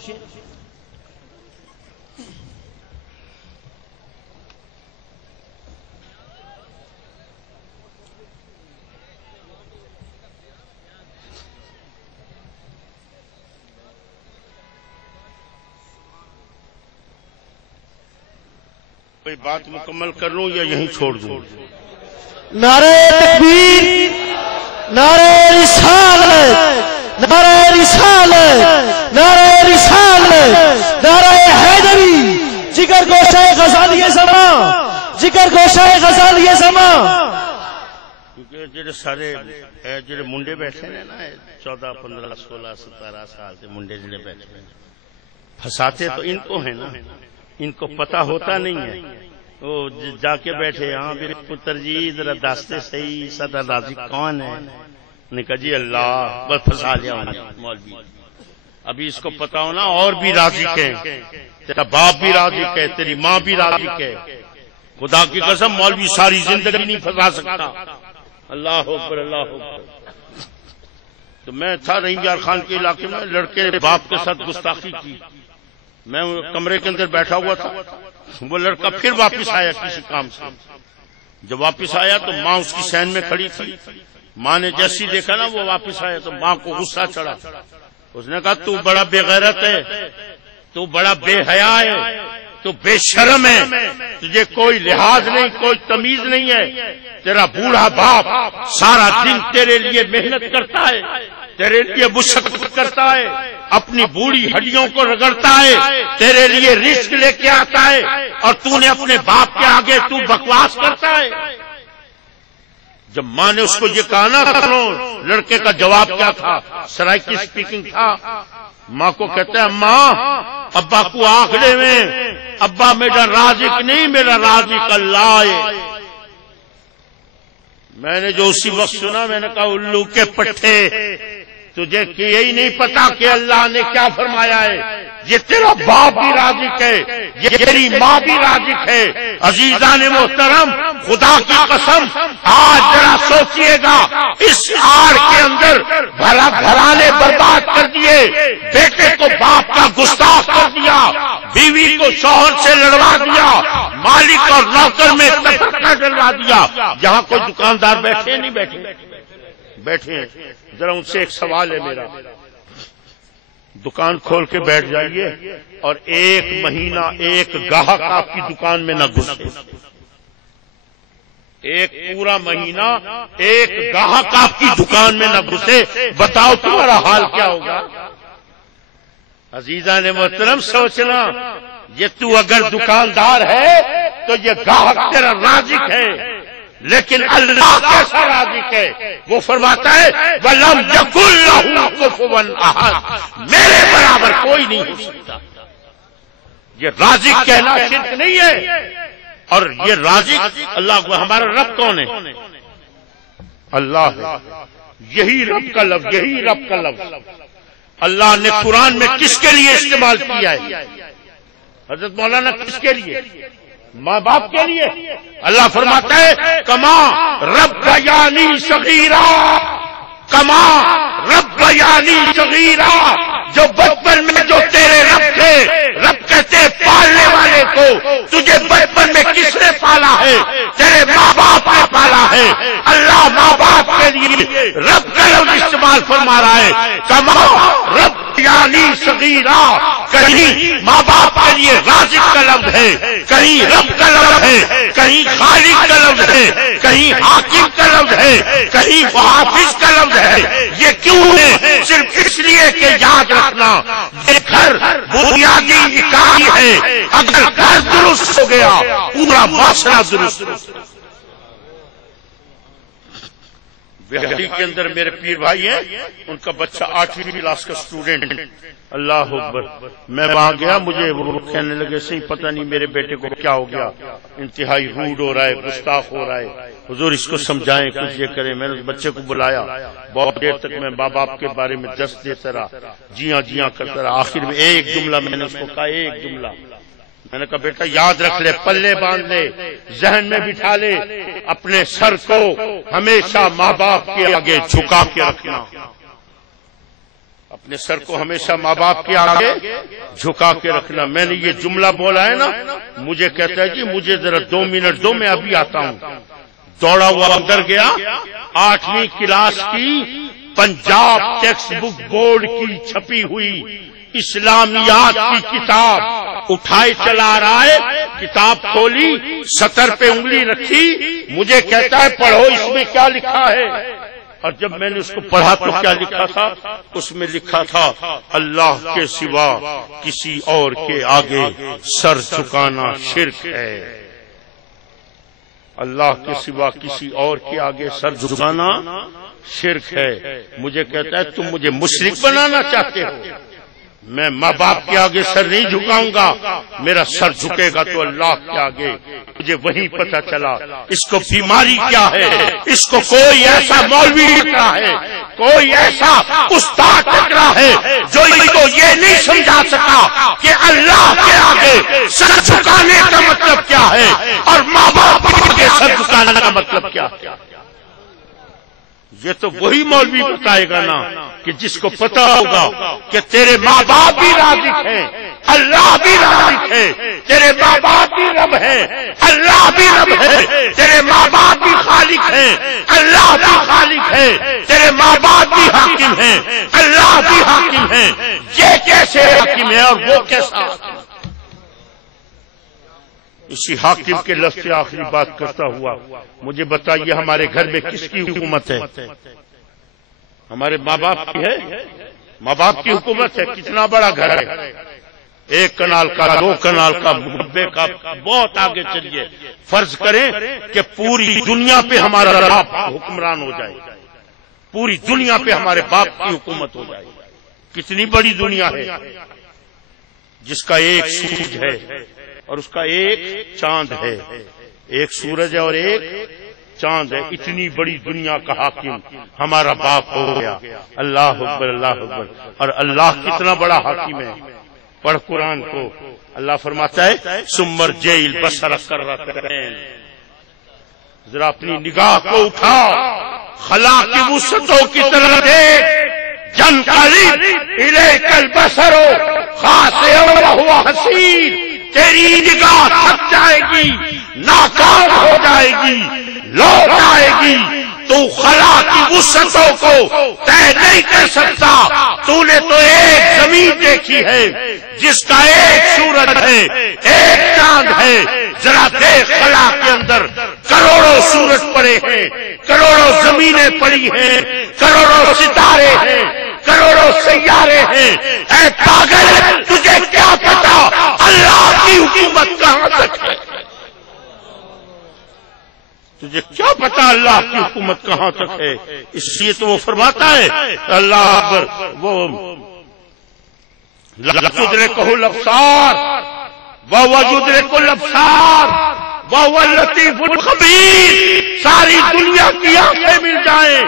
کوئی بات مکمل کر لوں یا یہیں چھوڑ دوں. نعرہ تکبیر، نعرہ رسالت، نعرہ رسالت، نعرہ رسالت، نعرہ حیدری. جگر گوشہ غزالی زمان، جگر گوشہ غزالی زمان. کیونکہ جڑے سارے جڑے منڈے بیٹھے ہیں نا 14 15 16 17 سال کے منڈے جڑے بیٹھے ہیں پھنساتے تو ان کو ہیں نا، ان کو پتا ہوتا نہیں ہے. وہ جا کے بیٹھے ہاں میرے پتر جی ذرا داستے صحیح سدا رازق کون ہے. نے کہا جی اللہ، بس پھنسا لیا مولوی. ابھی اس کو پتا ہونا اور بھی رازق ہے، تیرا باپ بھی رازق ہے، تیری ماں بھی رازق ہے. خدا کی قسم مولوی ساری زندگی نہیں پھنسا سکتا. اللہ اکبر اللہ اکبر. تو میں تھا رحیم یار خان کے علاقے میں، لڑکے باپ کے ساتھ گستاخی کی. میں کمرے کے اندر بیٹھا ہوا تھا، وہ لڑکا پھر واپس آیا کسی کام سے. جب واپس آیا تو ماں اس کی صحن میں کھڑی تھی. ماں نے جیسی دیکھا نا وہ واپس آیا تو ماں کو غصہ چڑھا. اس نے کہا تو بڑا بے غیرت ہے، تو بڑا بے حیا ہے، تو بے شرم ہے، تجھے کوئی لحاظ نہیں، کوئی تمیز نہیں ہے. تیرا بوڑھا باپ سارا دن تیرے لیے محنت کرتا ہے، تیرے لیے مشقت کرتا ہے، اپنی بوڑھی ہڈیوں کو رگڑتا ہے، تیرے لیے رزق لے کے آتا ہے، اور تو نے اپنے باپ کے آگے تو بکواس کرتا ہے. جب ماں نے اس کو یہ کہا نا، لڑکے کا جواب کیا تھا؟ سرائکی اسپیکنگ تھا. ماں کو کہتا ہے ماں ابا کو آخرے میں، ابا میرا رازق نہیں، میرا رازق اللہ ہے. میں نے جو اسی وقت سنا میں نے کہا الو کے پٹھے، تجھے یہی نہیں پتا کہ اللہ نے کیا فرمایا ہے. یہ تیرا باپ بھی رازق ہے، یہ تیری ماں بھی رازق ہے. عزیزان محترم خدا کی قسم آج ذرا سوچئے گا، اس آڑ کے اندر بھلا گھرانے برباد کر دیے، بیٹے کو باپ کا گستاخ کر دیا، بیوی کو شوہر سے لڑوا دیا، مالک اور نوکر میں تفرقہ ڈلوا دیا. جہاں کوئی دکاندار بیٹھے نہیں بیٹھے ذرا ان سے ایک سوال ہے میرا. دکان کھول کے بیٹھ جائیے، اور ایک مہینہ ایک گاہک آپ کی دکان میں نہ گھسے. ایک پورا مہینہ ایک گاہک آپ کی دکان میں نہ گھسے. بتاؤ تمہارا حال کیا ہوگا؟ عزیزان محترم سوچنا، یہ تو اگر دکاندار ہے تو یہ گاہک تیرا رازق ہے، لیکن اللہ کیسا رازق ہے؟ وہ فرماتا ہے وَلَمْ يَكُنْ لَهُ كُفُوًا أَحَدٌ، میرے برابر کوئی نہیں ہو سکتا. یہ رازق کہنا شرک نہیں ہے. اور یہ رازق اللہ کو، ہمارا رب کون ہے؟ اللہ ہے. یہی رب کا لفظ، یہی رب کا لفظ اللہ نے قرآن میں کس کے لیے استعمال کیا ہے؟ حضرت مولانا کس کے لیے؟ ماں باپ کے لیے. اللہ فرماتا ہے کما ربیانی صغیرا، کما ربیانی صغیرا، جو بچپن میں جو تیرے رب تھے، رب کہتے پالنے والے کو، تجھے بچپن میں کس نے پالا ہے؟ تیرے ماں باپ نے پالا ہے. اللہ ماں باپ کے لیے رب کا لفظ استعمال فرما رہا ہے کما ربیانی صغیرا. کہیں ماں باپ کے لیے رازق کا لفظ ہے، کہیں رب کا لفظ ہے، کہیں خالق کا لفظ ہے، کہیں حاکم کا لفظ ہے، کہیں حافظ کا لفظ ہے. یہ کیوں ہے؟ صرف اس لیے کہ یاد رکھنا یہ گھر بنیادی اکائی ہے. اگر گھر درست ہو گیا پورا معاشرہ درست ہو گیا. بہاری کے اندر میرے پیر بھائی ہیں، ان کا بچہ 8ویں کلاس کا اسٹوڈنٹ. اللہ اکبر. میں وہاں گیا، مجھے وہ کہنے لگے صحیح پتہ نہیں میرے بیٹے کو کیا ہو گیا، انتہائی روڈ ہو رہا ہے، گستاخ ہو رہا ہے، حضور اس کو سمجھائیں، کچھ یہ کریں. میں نے اس بچے کو بلایا، بہت دیر تک میں ماں باپ کے بارے میں دست دیتا رہا، جیاں جیاں کرتا رہا. آخر میں ایک جملہ میں نے اس کو کہا، ایک جملہ میں نے کہا بیٹا یاد رکھ لے، پلے باندھ لے، ذہن میں بٹھا لے، اپنے سر کو ہمیشہ ماں باپ کے آگے جھکا کے رکھنا. اپنے سر کو ہمیشہ ماں باپ کے آگے جھکا کے رکھنا. میں نے یہ جملہ بولا ہے نا، مجھے کہتا ہے جی مجھے ذرا 2 منٹ دو، میں ابھی آتا ہوں. دوڑا ہوا اندر گیا، 8ویں کلاس کی پنجاب ٹیکسٹ بک بورڈ کی چھپی ہوئی اسلامیات کی کتاب اٹھائے چلا رہا ہے. کتاب کھولی، سطر پہ انگلی رکھی، مجھے کہتا ہے پڑھو اس میں کیا لکھا ہے. اور جب میں نے اس کو پڑھا تو کیا لکھا تھا؟ اس میں لکھا تھا اللہ کے سوا کسی اور کے آگے سر جھکانا شرک ہے. اللہ کے سوا کسی اور کے آگے سر جھکانا شرک ہے. مجھے کہتا ہے تم مجھے مشرک بنانا چاہتے ہو؟ میں ماں باپ کے آگے سر نہیں جھکاؤں گا، میرا سر جھکے گا تو اللہ کے آگے. مجھے وہیں پتہ چلا اس کو بیماری کیا ہے. اس کو کوئی ایسا مولوی ٹکرا ہے، کوئی ایسا استاد ٹکرا ہے جو اس کو یہ نہیں سمجھا سکا کہ اللہ کے آگے سر جھکانے کا مطلب کیا ہے اور ماں باپ کے آگے سر جھکانے کا مطلب کیا ہے. یہ تو وہی مولوی بتائے گا نا کہ جس کو پتا ہوگا کہ تیرے ماں باپ بھی رازق ہیں، اللہ بھی رازق ہے، تیرے ماں باپ بھی رب ہے، اللہ بھی رب ہے، تیرے ماں باپ بھی خالق ہے، اللہ بھی خالق ہے، تیرے ماں باپ بھی حاکم ہیں، اللہ بھی حاکم ہے. یہ کیسے حاکم ہے اور وہ کیسا حاکم؟ اسی حاکم کے لفظ سے آخری بات کرتا ہوا مجھے بتائیے ہمارے گھر میں کس کی حکومت ہے؟ ہمارے ماں باپ کی ہے. ماں باپ کی حکومت ہے. کتنا بڑا گھر ہے، 1 کنال کا، 2 کنال کا، مربے کا، بہت آگے چلیے. فرض کریں کہ پوری دنیا پہ ہمارا باپ حکمران ہو جائے، پوری دنیا پہ ہمارے باپ کی حکومت ہو جائے. کتنی بڑی دنیا ہے جس کا ایک سورج ہے اور اس کا ایک چاند ہے. ایک سورج ہے اور ایک چاند ہے. اتنی بڑی دنیا کا حاکم ہمارا باپ ہو گیا. اللہ اکبر، اللہ اکبر. اور اللہ کتنا بڑا حاکم ہے. پڑھ قرآن کو. اللہ فرماتا ہے سمر جیل بسر کررتین. ذرا اپنی نگاہ کو اٹھا، خلا کی وسعتوں کی طرف دیکھ. جن قریب الیک البصر خاسئ وہو حسیر. تیری نگاہ تھک جائے گی، ناکام ہو جائے گی، لوٹ آئے گی، تو تو خلا کی وسعتوں کو طے نہیں کر سکتا. تو نے تو ایک زمین دیکھی ہے جس کا ایک سورج ہے، ایک چاند ہے. ذرا دیکھ خلا کے اندر کروڑوں سورج پڑے ہیں، کروڑوں زمینیں پڑی ہیں، کروڑوں ستارے ہیں، کروڑوں سیارے ہیں. اے پاگل، تجھے کیا پتا اللہ کی حکومت کہاں تک ہے؟ تجھے کیا پتا اللہ کی حکومت کہاں تک ہے؟ اس لیے تو وہ فرماتا ہے اللہ اکبر، وہ لَتُدْرِكُهُ الْأَبْصَارُ وَهُوَ يُدْرِكُ الْأَبْصَارَ وَهُوَ اللَّطِيفُ الْخَبِيرُ. ساری دنیا کی آنکھیں مل جائیں،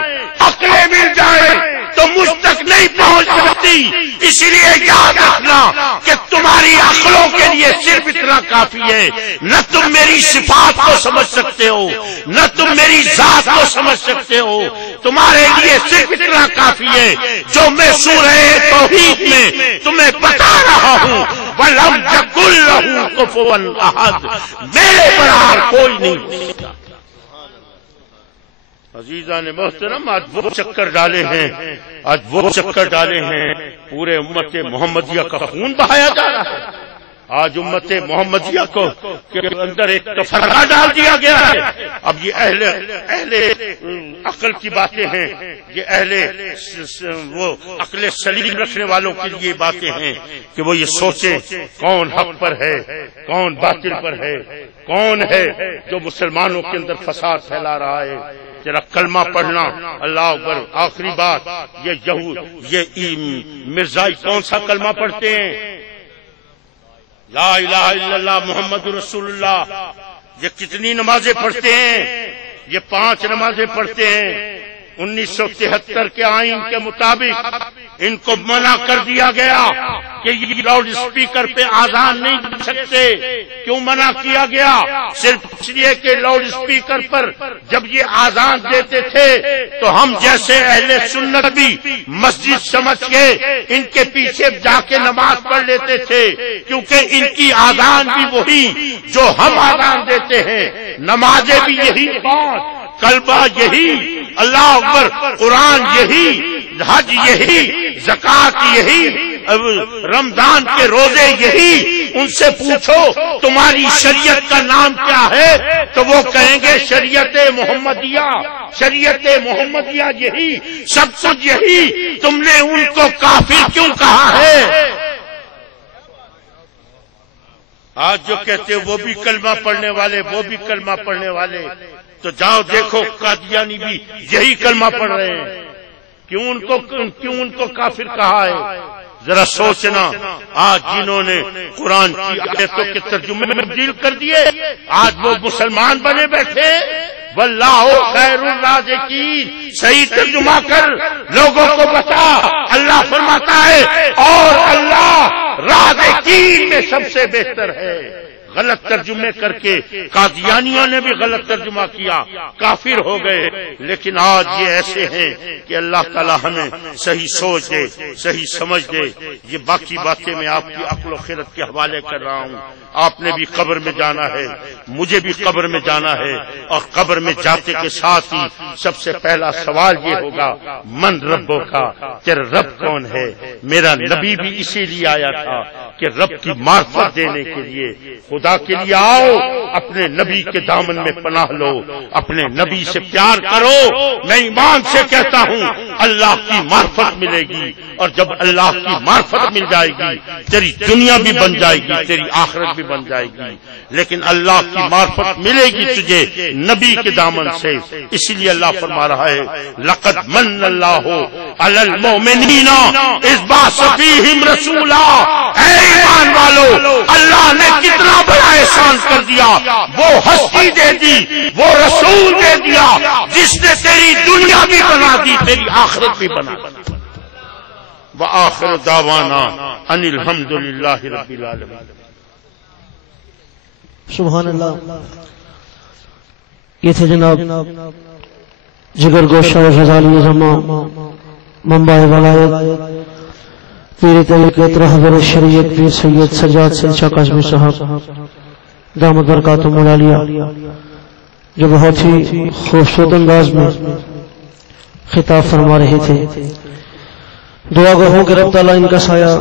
عقلیں مل جائیں تو مجھ تک نہیں پہنچ سکتی. اس لیے یاد رکھنا کہ تمہاری عقلوں کے لیے صرف اتنا کافی ہے. نہ تم میری صفات کو سمجھ سکتے ہو، نہ تم میری ذات کو سمجھ سکتے ہو. تمہارے لیے صرف اتنا کافی ہے جو میں سورہ توحید میں تمہیں بتا رہا ہوں. وَلَمْ يَكُن لَّهُ كُفُوًا أَحَدٌ. میرے برابر کوئی نہیں. عزیزان محترم، آج وہ چکر ڈالے ہیں، آج وہ چکر ڈالے ہیں، پورے امت محمدیہ کا خون بہایا جا رہا ہے. آج امت محمدیہ کو کے اندر ایک تفرقہ ڈال دیا گیا ہے. اب یہ اہل عقل کی باتیں ہیں، یہ وہ عقل سلیم رکھنے والوں کے لیے باتیں ہیں کہ وہ یہ سوچیں کون حق پر ہے، کون باطل پر ہے، کون ہے جو مسلمانوں کے اندر فساد پھیلا رہا ہے. ذرا کلمہ پڑھنا. اللہ اکبر. آخری بات، یہ مرزائی کون سا کلمہ پڑھتے ہیں؟ لا الہ الا اللہ محمد رسول اللہ. یہ کتنی نمازیں پڑھتے ہیں؟ یہ 5 نمازیں پڑھتے ہیں. 1973 کے آئین کے مطابق ان کو منع کر دیا گیا کہ یہ لاؤڈ اسپیکر پہ آذان نہیں دے سکتے. کیوں منع کیا گیا؟ صرف اس لیے کہ لاؤڈ اسپیکر پر جب یہ آذان دیتے تھے تو ہم جیسے اہل سنت بھی مسجد سمجھ کے ان کے پیچھے جا کے نماز پڑھ لیتے تھے، کیونکہ ان کی آذان بھی وہی جو ہم آذان دیتے ہیں، نمازیں بھی یہی، کلمہ یہی، اللہ اکبر، قرآن یہی، حج یہی، زکات یہی، رمضان کے روزے یہی. ان سے پوچھو تمہاری شریعت کا نام کیا ہے تو وہ کہیں گے شریعت محمدیہ. شریعت محمدیہ یہی، سب کچھ یہی. تم نے ان کو کافر کیوں کہا ہے؟ آج جو کہتے وہ بھی کلمہ پڑھنے والے، وہ بھی کلمہ پڑھنے والے، تو جاؤ دیکھو قادیانی بھی یہی کلمہ پڑھ رہے ہیں. کیوں ان کو کافر کہا ہے؟ ذرا سوچنا. آج جنہوں نے قرآن کی آیتوں کے ترجمے میں تبدیل کر دیے، آج وہ مسلمان بنے بیٹھے. واللہ خیر الرازقین. صحیح ترجمہ کر، لوگوں کو بتا. اللہ فرماتا ہے اور اللہ رازقین میں سب سے بہتر ہے. غلط ترجمے کر کے قادیانیوں نے بھی غلط ترجمہ کیا، کافر ہو گئے. لیکن آج یہ ایسے ہیں کہ اللہ تعالی ہمیں صحیح سوچ دے، صحیح سمجھ دے. یہ باقی باتیں میں آپ کی عقل و خرد کے حوالے کر رہا ہوں. آپ نے بھی قبر میں جانا ہے، مجھے بھی قبر میں جانا ہے، اور قبر میں جاتے کے ساتھ ہی سب سے پہلا سوال یہ ہوگا من ربو کا، تیرا رب کون ہے؟ میرا نبی بھی اسی لیے آیا تھا کہ رب کی معرفت دینے کے لیے. خدا کے لیے آؤ، اپنے نبی کے دامن میں پناہ لو، اپنے نبی سے پیار کرو. میں ایمان سے کہتا ہوں اللہ کی معرفت ملے گی، اور جب اللہ کی معرفت مل جائے گی تیری دنیا بھی بن جائے گی، تیری آخرت بھی بن جائے گی. لیکن اللہ کی معرفت ملے گی تجھے نبی کے دامن سے. اسی لیے اللہ فرما رہا ہے لقد من اللہ علی المؤمنین اذ بعث فیہم رسولا. اے ایمان والو، اللہ نے کتنا بڑا احسان کر دیا. وہ ہستی دے دی، وہ رسول دے دیا جس نے تیری دنیا بھی بنا دی، تیری آخرت بھی بنا دی. وآخر دعوانا ان الحمد للہ رب العالمین. سبحان اللہ. یہ تھے جناب جگر گوشہ و غزالی زمان منبع ولایت پیر طریقت رہبر شریعت پیر سید سجاد سلچہ قاسمی صاحب دامت برکاتہم العالیہ، جو بہت ہی خوبصورت انداز میں خطاب فرما رہے تھے. دعا گو ہوں کہ رب تعالیٰ ان کا سایہ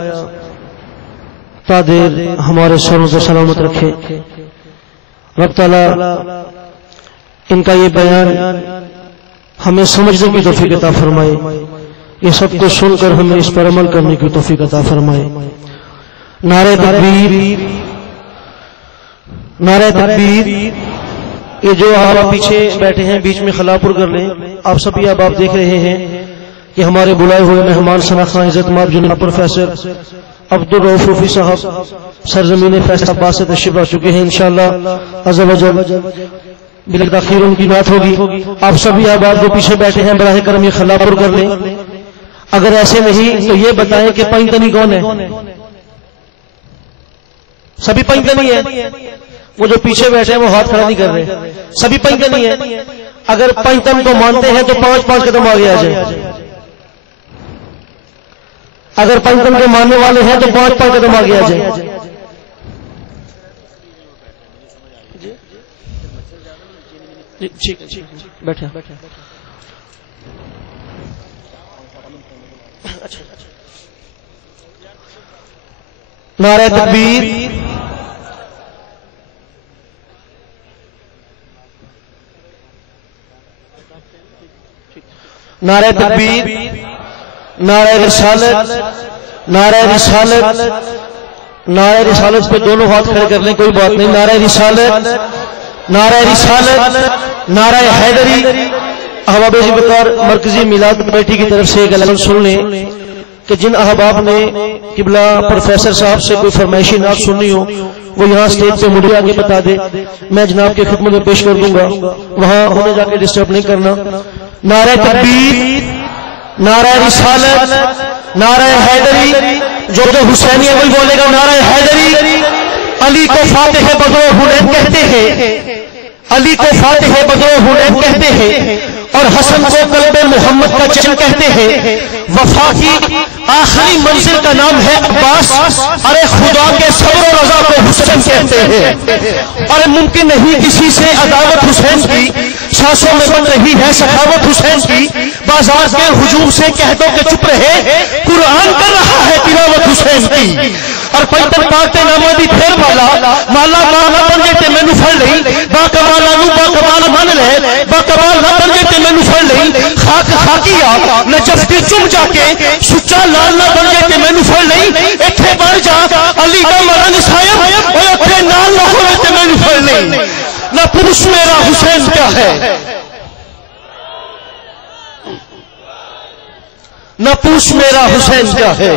تا دیر ہمارے سروں سے سلامت رکھے. رب تعالیٰ ان کا یہ بیان ہمیں سمجھنے کی توفیق عطا فرمائے. یہ سب کو سن کر ہمیں اس پر عمل کرنے کی توفیق عطا فرمائے. نعرہ تکبیر، نعرہ تکبیر. یہ جو آپ پیچھے بیٹھے ہیں بیچ میں خلا پر کر لیں. آپ سبھی اب آپ دیکھ رہے ہیں کہ ہمارے بلائے ہوئے مہمان شناخواں عزت مآب جناب پروفیسر عبدالرؤف روفی صاحب سرزمین فیصل آباد سے تشریف لا چکے ہیں. انشاءاللہ عز و جل بلا تاخیر ان کی بات ہوگی. آپ سبھی اب آپ جو پیچھے بیٹھے ہیں براہ کرم یہ خلا پر کر لیں. اگر ایسے نہیں تو یہ بتائیں کہ پنجتنی کون ہے؟ سبھی پنجتنی ہے؟ وہ جو پیچھے بیٹھے ہیں وہ ہاتھ کھڑا نہیں کر رہے. سبھی پنجتنی ہے؟ اگر پنجتن کو مانتے ہیں تو 5 قدم آگے آ جائیں. اگر پنجتن کے ماننے والے ہیں تو 5 قدم آگے آ جائیں. بیٹھے نعرہ تکبیر، نعرہ تکبیر، نعرہ رسالت، نعرہ رسالت. نعرہ رسالت پہ دونوں ہاتھ کھڑے کر لیں، کوئی بات نہیں. نعرہ رسالت، نعرہ رسالت، نعرہ حیدری. احباب ذوالفقار مرکزی میلاد کمیٹی کی طرف سے ایک اعلان سن لیں کہ جن احباب نے قبلہ پروفیسر صاحب سے کوئی فرمائشی نعت سننی ہو وہ یہاں سٹیج پہ مجھے آگے بتا دے، میں جناب کے خدمت میں پیش کر دوں گا. وہاں انہیں جا کے ڈسٹرب نہیں کرنا. نعرہ تکبیر، نعرہ رسالت، نعرہ حیدری. جو حسینی ہے وہی بولے گا نعرہ حیدری. علی کو فاتح بدر حنین کہتے ہیں، علی کو فاتح بدر حنین کہتے ہیں، اور حسن کو قلب محمد کا چین کہتے ہیں. وفا کی آخری منزل کا نام ہے عباس. ارے خدا کے صبر و رضا کو حسین کہتے ہیں. اور ممکن نہیں کسی سے عداوت حسین کی، سانسوں میں بن رہی ہے سخاوت حسین کی. بازار کے ہجوم سے کہہ دو کہ چپ رہے، قرآن کر رہا ہے تلاوت حسین کی. اور پنجتن پاک تے نامہ دی پھر مالا مالا مالا بن جے تے مینوں پھڑ لئی. با کمالا نو با کمال من لے، با کمال نہ بن جے تے مینوں پھڑ لئی. خاک خاکیا نجف دی چم جا کے سچا لال نہ بن جے تے مینوں پھڑ لئی. ایتھے بن جا علی دا مرن صاحب، اوے اوتھے نال نہ ہوے تے مینوں پھڑ لئی. نہ پوچھ میرا حسین کیا ہے، نہ پوچھ میرا حسین کیا ہے.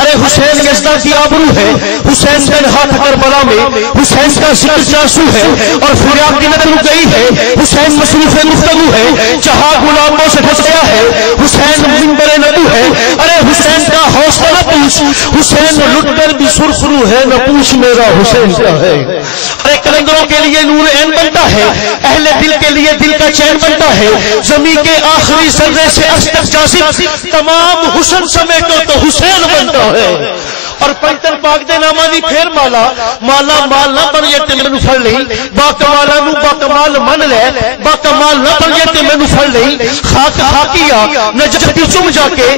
ارے حسین یزدہ کی آبرو ہے، حسین بن ہاتھ کربلا میں حسین کا ذکر چاسو ہے. اور فریاد کی نقل گئی ہے، حسین مصروف گفتگو ہے، جہاں غلاموں سے پھنس گیا ہے. حسین منبر نبو ہے. ارے حسین کا حوصلہ نہ پوچھ، حسین لٹ کر بھی سرخرو ہے. نہ پوچھ میرا حسین کیا ہے. ارے کلندروں کے لیے نور عین بنتا ہے، اہل دل کے لیے دل کا چین بنتا ہے. زمین کے آخری ذرے سے عرش تک جاذب تمام حسن سمیٹو تو حسین بنتا ہے. اور پنجتن پاک دے نامہ دی پھر مالا مالا مال نہ بن جے تے مینوں پھڑ لئی. با کمالا نو با کمال من لے، با کمال نہ بن جے تے مینوں پھڑ لئی. خاک خاکیا نجف دی چم جا کے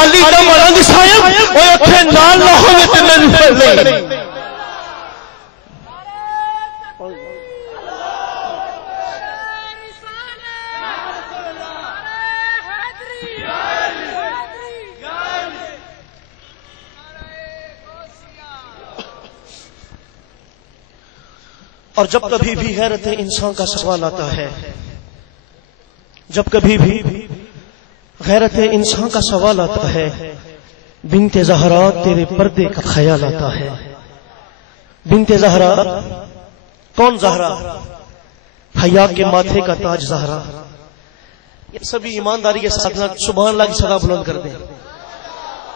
علی دا مرن صاحب، اوے اوتھے نال نہ ہوے تے مینوں پھڑ لئی. اور جب کبھی بھی حیرت انسان کا سوال آتا ہے، جب کبھی بھی غیرت انسان کا سوال آتا ہے، بنت زہرا تیرے پردے کا خیال آتا ہے. بنت زہرا کون؟ زہرا حیا کے ماتھے کا تاج زہرا. یہ سبھی ایمانداری کے ساتھ سبحان اللہ کی صدا بلند کر دیں.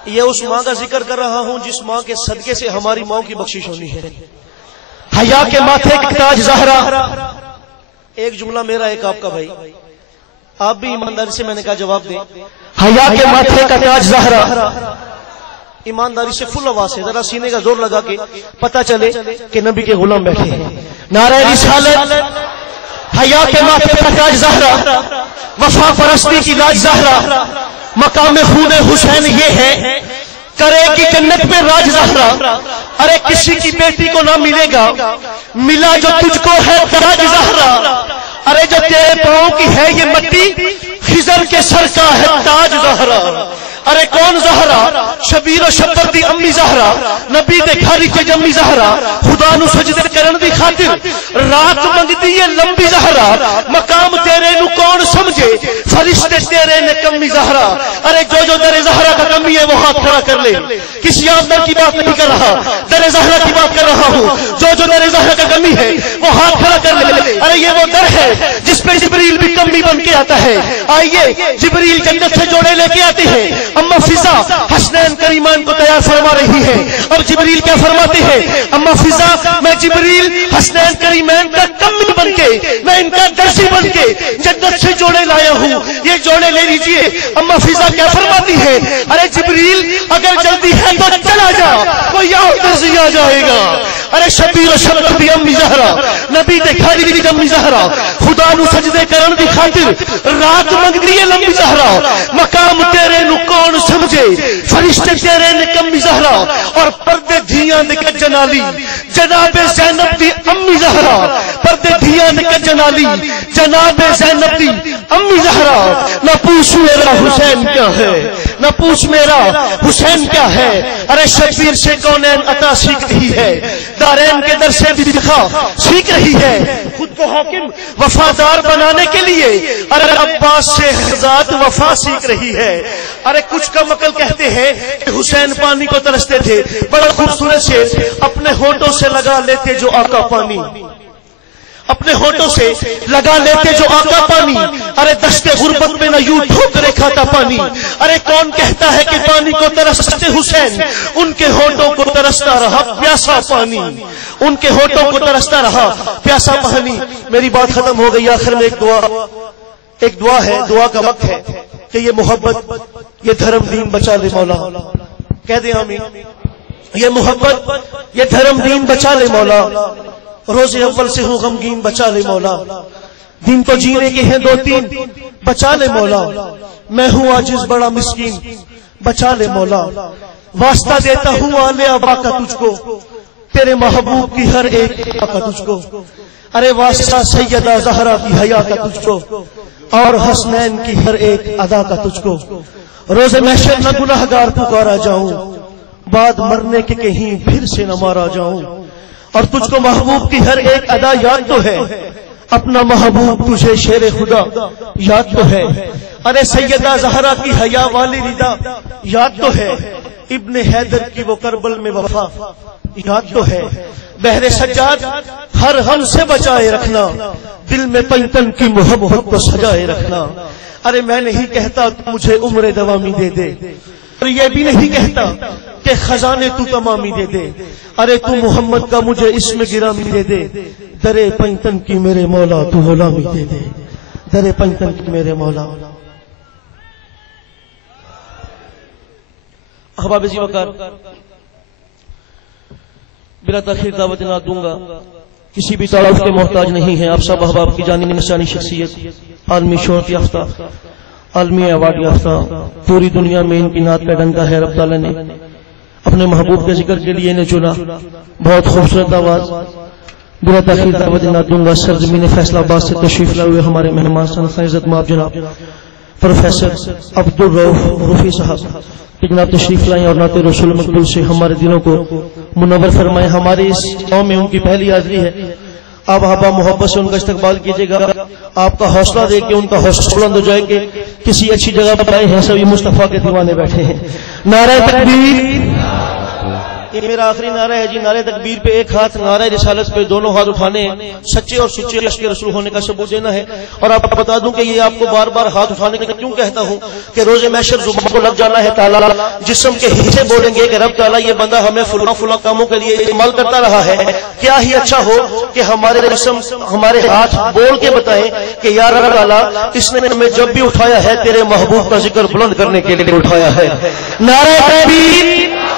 یہ اس ماں کا ذکر کر رہا ہوں جس ماں کے صدقے سے ہماری ماں کی بخشش ہونی ہے. حیا کے ماتھے کا تاج زہرا. ایک جملہ میرا ایک آپ کا بھائی، آپ بھی ایمانداری سے میں نے کہا جواب دیں. حیا کے ماتھے کا تاج زہرا. ایمانداری سے فل آواز سے ذرا سینے کا زور لگا کے پتہ چلے کہ نبی کے غلام بیٹھے ہیں. نعرہ رسالت، حیا کے ماتھے پر تاج زہرا، وفا پرستی کی لاج زہرا، مقام خون حسین یہ ہے، کرے گی جنت میں راج زہرا. ارے کسی کی بیٹی کو نہ ملے گا، ملا جو تجھ کو ہے تاج زہرا. ارے جو تیرے پاؤں کی ہے یہ مٹی، خضر کے سر کا ہے تاج زہرا. ارے کون زہرا؟ شبیر و شبر دی امی زہرا، نبی دے گھر وچ جمی زہرا. خدا نو سجدے کرن دی خاطر رات منگدی ہے لمبی زہرا. مقام تیرے نو کون سمجھے، فرشتے تیرے نے کمی زہرا. ارے جو در زہرا کا کمی ہے وہ ہاتھ کھڑا کر لے. کسی آمدن کی بات نہیں کر رہا، در زہرا کی بات کر رہا ہوں. جو در زہرا کا کمی ہے وہ ہاتھ کھڑا کر لے. ارے یہ وہ در ہے جس پہ جبریل بھی کمی بن کے آتا ہے. آئیے جبریل جنت سے جوڑے لے کے آتے ہیں. اما فضا حسنین کریمان کو تیار فرما رہی ہے. اب جبریل کیا فرماتے ہیں؟ اما فضا میں جبریل حسنین کریمان کا کمی بن کے، میں ان کا درسی بن کے جنت سے جوڑے لایا ہوں، یہ جوڑے لے لیجئے. اما فضا کیا فرماتی ہے؟ ارے جبریل اگر جلدی ہے تو چلا جا، کوئی اور درسی آ جائے گا. ارے شبیر و شبر دی امی زہرا، نبی دے گھر دی امی زہرا. خدا نو سجدے کرن دی خاطر رات منگدی ہے لمبی زہرا. مقام تیرے نو کون سمجھے، فرشتے تیرے نے کمی زہرا. اور پردے دھیاں نے جنالی جناب زینب دی امی زہرا. پردے دھیاں نے جنالی جناب زینب دی امی زہرا. نہ پوچھ میرا حسین کیا ہے، نہ پوچھ میرا حسین کیا ہے. ارے شبیر سے کونین عطا سیکھ رہی ہے، دارین کے در سے بھی دکھا سیکھ رہی ہے. خود کو حاکم وفادار بنانے کے لیے ارے عباس سے ذات وفا سیکھ رہی ہے. ارے کچھ کا مکل کہتے ہیں کہ حسین پانی کو ترستے تھے، بڑا خوبصورت سے اپنے ہونٹوں سے لگا لیتے جو آقا پانی، اپنے ہونٹوں سے لگا لیتے جو آقا پانی. ارے دشت غربت میں نہ یوں ٹھوکرے کھاتا پانی. ارے کون کہتا ہے کہ پانی کو ترستے حسین، ان کے ہونٹوں کو ترستا رہا پیاسا پانی، ان کے ہونٹوں کو ترستا رہا پیاسا پانی. میری بات ختم ہو گئی. آخر میں ایک دعا ہے، دعا کا وقت ہے کہ یہ محبت، یہ دھرم دین بچا لے مولا. کہہ دیں آمین. یہ محبت، یہ دھرم دین بچا لے مولا. روز اول سے ہوں غمگین بچا لے مولا. دن تو جینے کے ہیں 2-3 بچا لے مولا. میں ہوں عاجز بڑا مسکین بچا لے مولا. واسطہ دیتا ہوں آلے ابا کا تجھ کو، تیرے محبوب کی ہر ایک کا تجھ کو. ارے واسطہ سیدہ زہرا کی حیا کا تجھ کو، اور حسنین کی ہر ایک ادا کا تجھ کو. روز محشر نہ گناہگار پکارا جاؤں، بعد مرنے کے کہیں پھر سے نہ مارا جاؤں. اور تجھ کو محبوب کی ہر ایک ادا یاد تو ہے، اپنا محبوب تجھے شیر خدا یاد تو ہے. ارے سیدہ زہرا کی حیا والی ردا یاد تو ہے، ابن حیدر کی وہ کربل میں وفا یاد تو ہے. بحر سجاد ہر غم سے بچائے رکھنا، دل میں پنتن کی محبت کو سجائے رکھنا. ارے میں نہیں کہتا تو مجھے عمر دوامی دے دے، اور یہ بھی نہیں کہتا کہ خزانے تو تمامی دے دے. ارے تو محمد کا مجھے اسم گرامی دے دے، درے پنتن کی میرے مولا تو غلامی دے دے، درے پنتن کی میرے مولا. احباب ذی وقار، بلا تاخیر دعوت نہ دوں گا، کسی بھی تعارف کے محتاج نہیں ہیں. آپ سب احباب کی جانی نشانی شخصیت، عالمی شہرت یافتہ، عالمی ایوارڈ یافتہ، پوری دنیا میں ان کی نعت کا ڈنکا ہے. رب تعالیٰ نے اپنے محبوب کے ذکر کے لیے انہیں چنا. بہت خوبصورت آواز. بلا تاخیر دعوت نہ دوں گا. سرزمین فیصل آباد سے تشریف لائے ہوئے ہمارے مہمان سنت عزت مآب جناب پروفیسر عبدالرؤف روفی صاحب کہ جناب تشریف لائیں اور نعت رسول مقبول سے ہمارے دلوں کو منور فرمائیں. ہمارے اس قوم میں ان کی پہلی حاضری ہے. آپ احباب محبت سے ان کا استقبال کیجیے گا. آپ کا حوصلہ دے کے ان کا حوصلہ بلند ہو جائے کہ کسی اچھی جگہ پر آئے ہیں، سبھی مصطفیٰ کے دیوانے بیٹھے ہیں. نعرہ تکبیر. یہ میرا آخری نعرہ ہے جی. نعرہ تکبیر پہ ایک ہاتھ، نعرہ رسالت پہ دونوں ہاتھ اٹھانے ہیں. سچے اور سچے عشق رسول ہونے کا ثبوت دینا ہے. اور آپ بتا دوں کہ یہ آپ کو بار بار ہاتھ اٹھانے کا کیوں کہتا ہوں کہ روز محشر زبان کو لگ جانا ہے. تعالیٰ جسم کے حصے بولیں گے کہ رب تعالیٰ یہ بندہ ہمیں فلاں فلاں کاموں کے لیے استعمال کرتا رہا ہے. کیا ہی اچھا ہو کہ ہمارے جسم، ہمارے ہاتھ بول کے بتائیں کہ یا رب تعالیٰ اس نے ہمیں جب بھی اٹھایا ہے تیرے محبوب کا ذکر بلند کرنے کے لیے اٹھایا ہے. نعرہ تکبیر.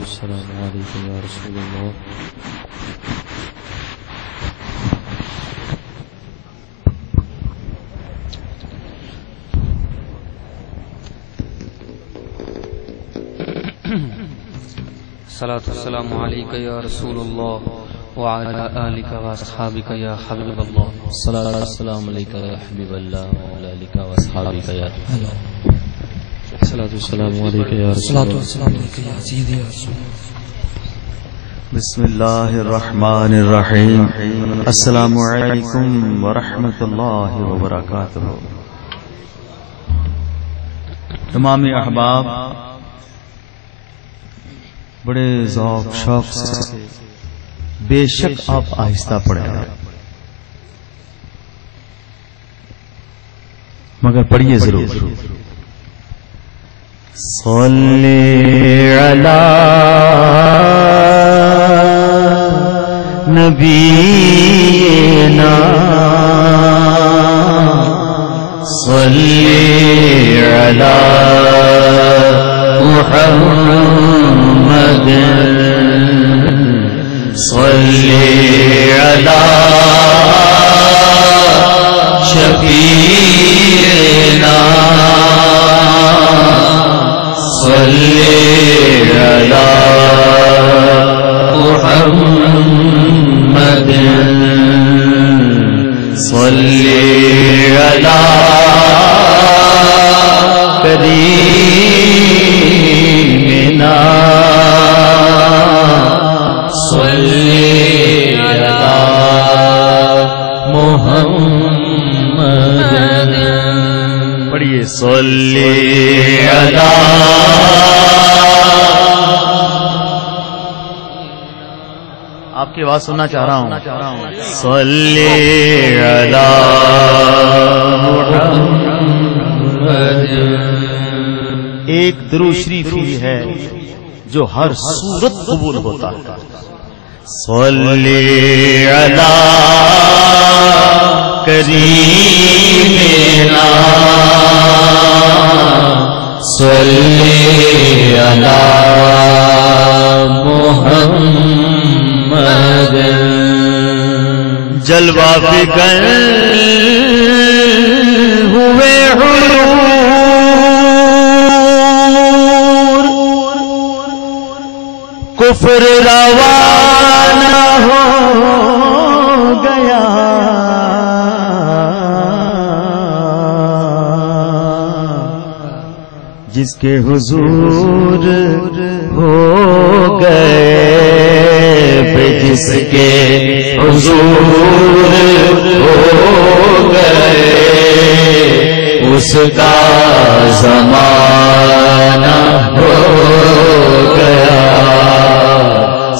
السلام علیکم یا رسول اللہ. الصلاة والسلام علیک یا رسول اللہ وعلی آلک واصحابک یا حبیب اللہ. الصلاة والسلام علیک یا حبیب اللہ وعلی آلک واصحابک یا الصلاة والسلام علیک یا رسول اللہ. بسم اللہ الرحمن الرحیم. السلام علیکم ورحمۃ اللہ وبرکاتہ. تمام احباب بڑے ذوق شوق سے بے شک آپ آہستہ پڑھیں مگر پڑھیے ضرور. صلی علی نبینا صلی علی محمد صلی علی شفیعنا صلی علی محمد صلی علی کریمنا صلی علی محمد. پڑھیے صلی علی آپ کی آواز سننا چاہ رہا ہوں. صلی علی محمد. ایک درود شریف ہی ہے جو ہر صورت قبول ہوتا ہے. صلی علی کریمنا صلی علی محمد. جلوہ فکر ہوئے حضور کفر روانہ ہو گیا جس کے حضور ہو گئے جس کے حضور ہو گئے اس کا زمانہ ہو گیا.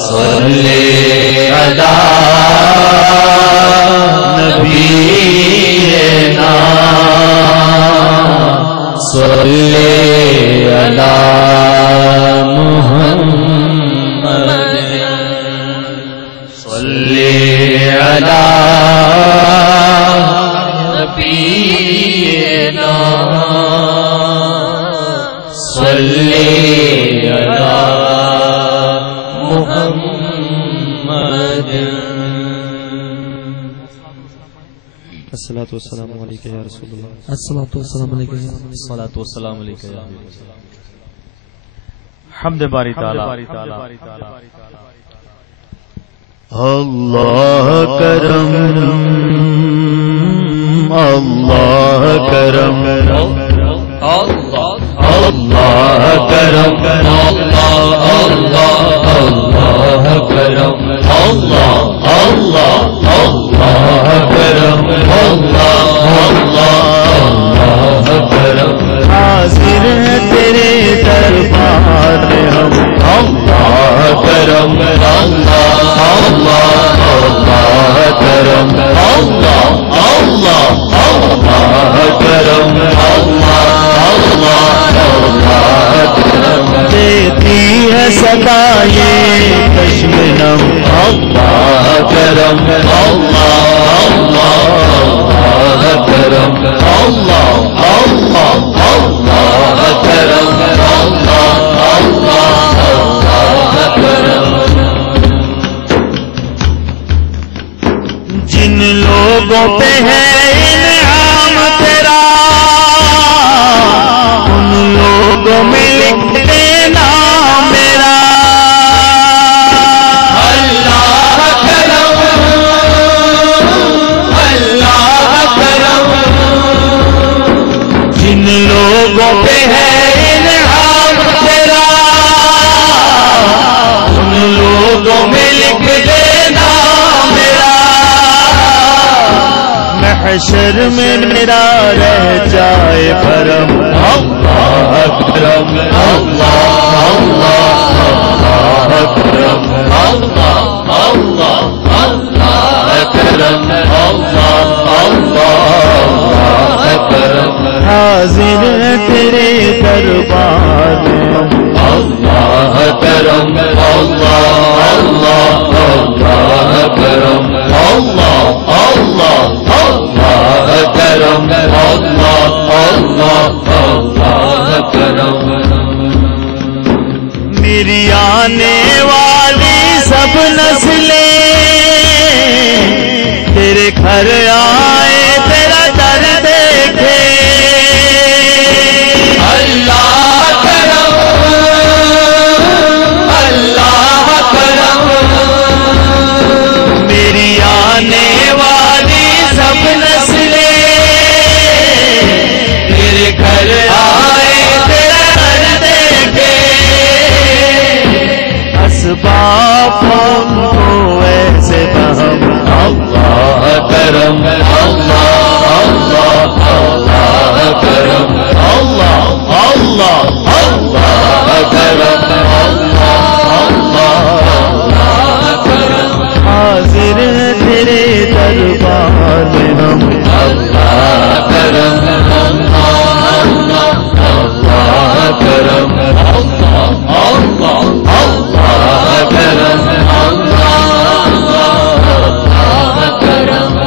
صلی علی نبینا صلی علی محمد صلی علی نبینا صلی علی محمد. الصلاة والسلام علیک یا رسول اللہ. الصلاة والسلام علیک الصلاۃ والسلام علیک یا حمد باری تعالی. اللہ کرم اللہ کرم اللہ کرم اللہ کرم اللہ لوگوں پہ ہے انعام تیرا ان لوگوں میں لکھ دینا میرا اللہ کرم جن لوگوں پہ ہے انعام تیرا ان لوگوں میں لکھ دینا میرا محشر میں میرا رہ جائے کرم اللہ کرم اللہ اللہ کرم اللہ اللہ اللہ کرم اللہ اللہ کرم حاضر تیرے دربار میں اللہ کرم اللہ اللہ اللہ کرم اللہ اللہ اللہ کرم اللہ اللہ اللہ کرم میری آنے والی سب نسلیں تیرے گھر آئے تیرا در دیکھے اللہ کرم اللہ کرم میری آنے والی سب نسلیں تیرے گھر آئے تیرا در دیکھے اسباب ہم کو ایسے بہم اللہ کرم اللہ اللہ اللہ کرم اللہ اللہ اللہ کرم اللہ اللہ کرم حاضر تیرے دربار میں ہم اللہ کرم اللہ اللہ کرم اللہ اللہ اللہ کرم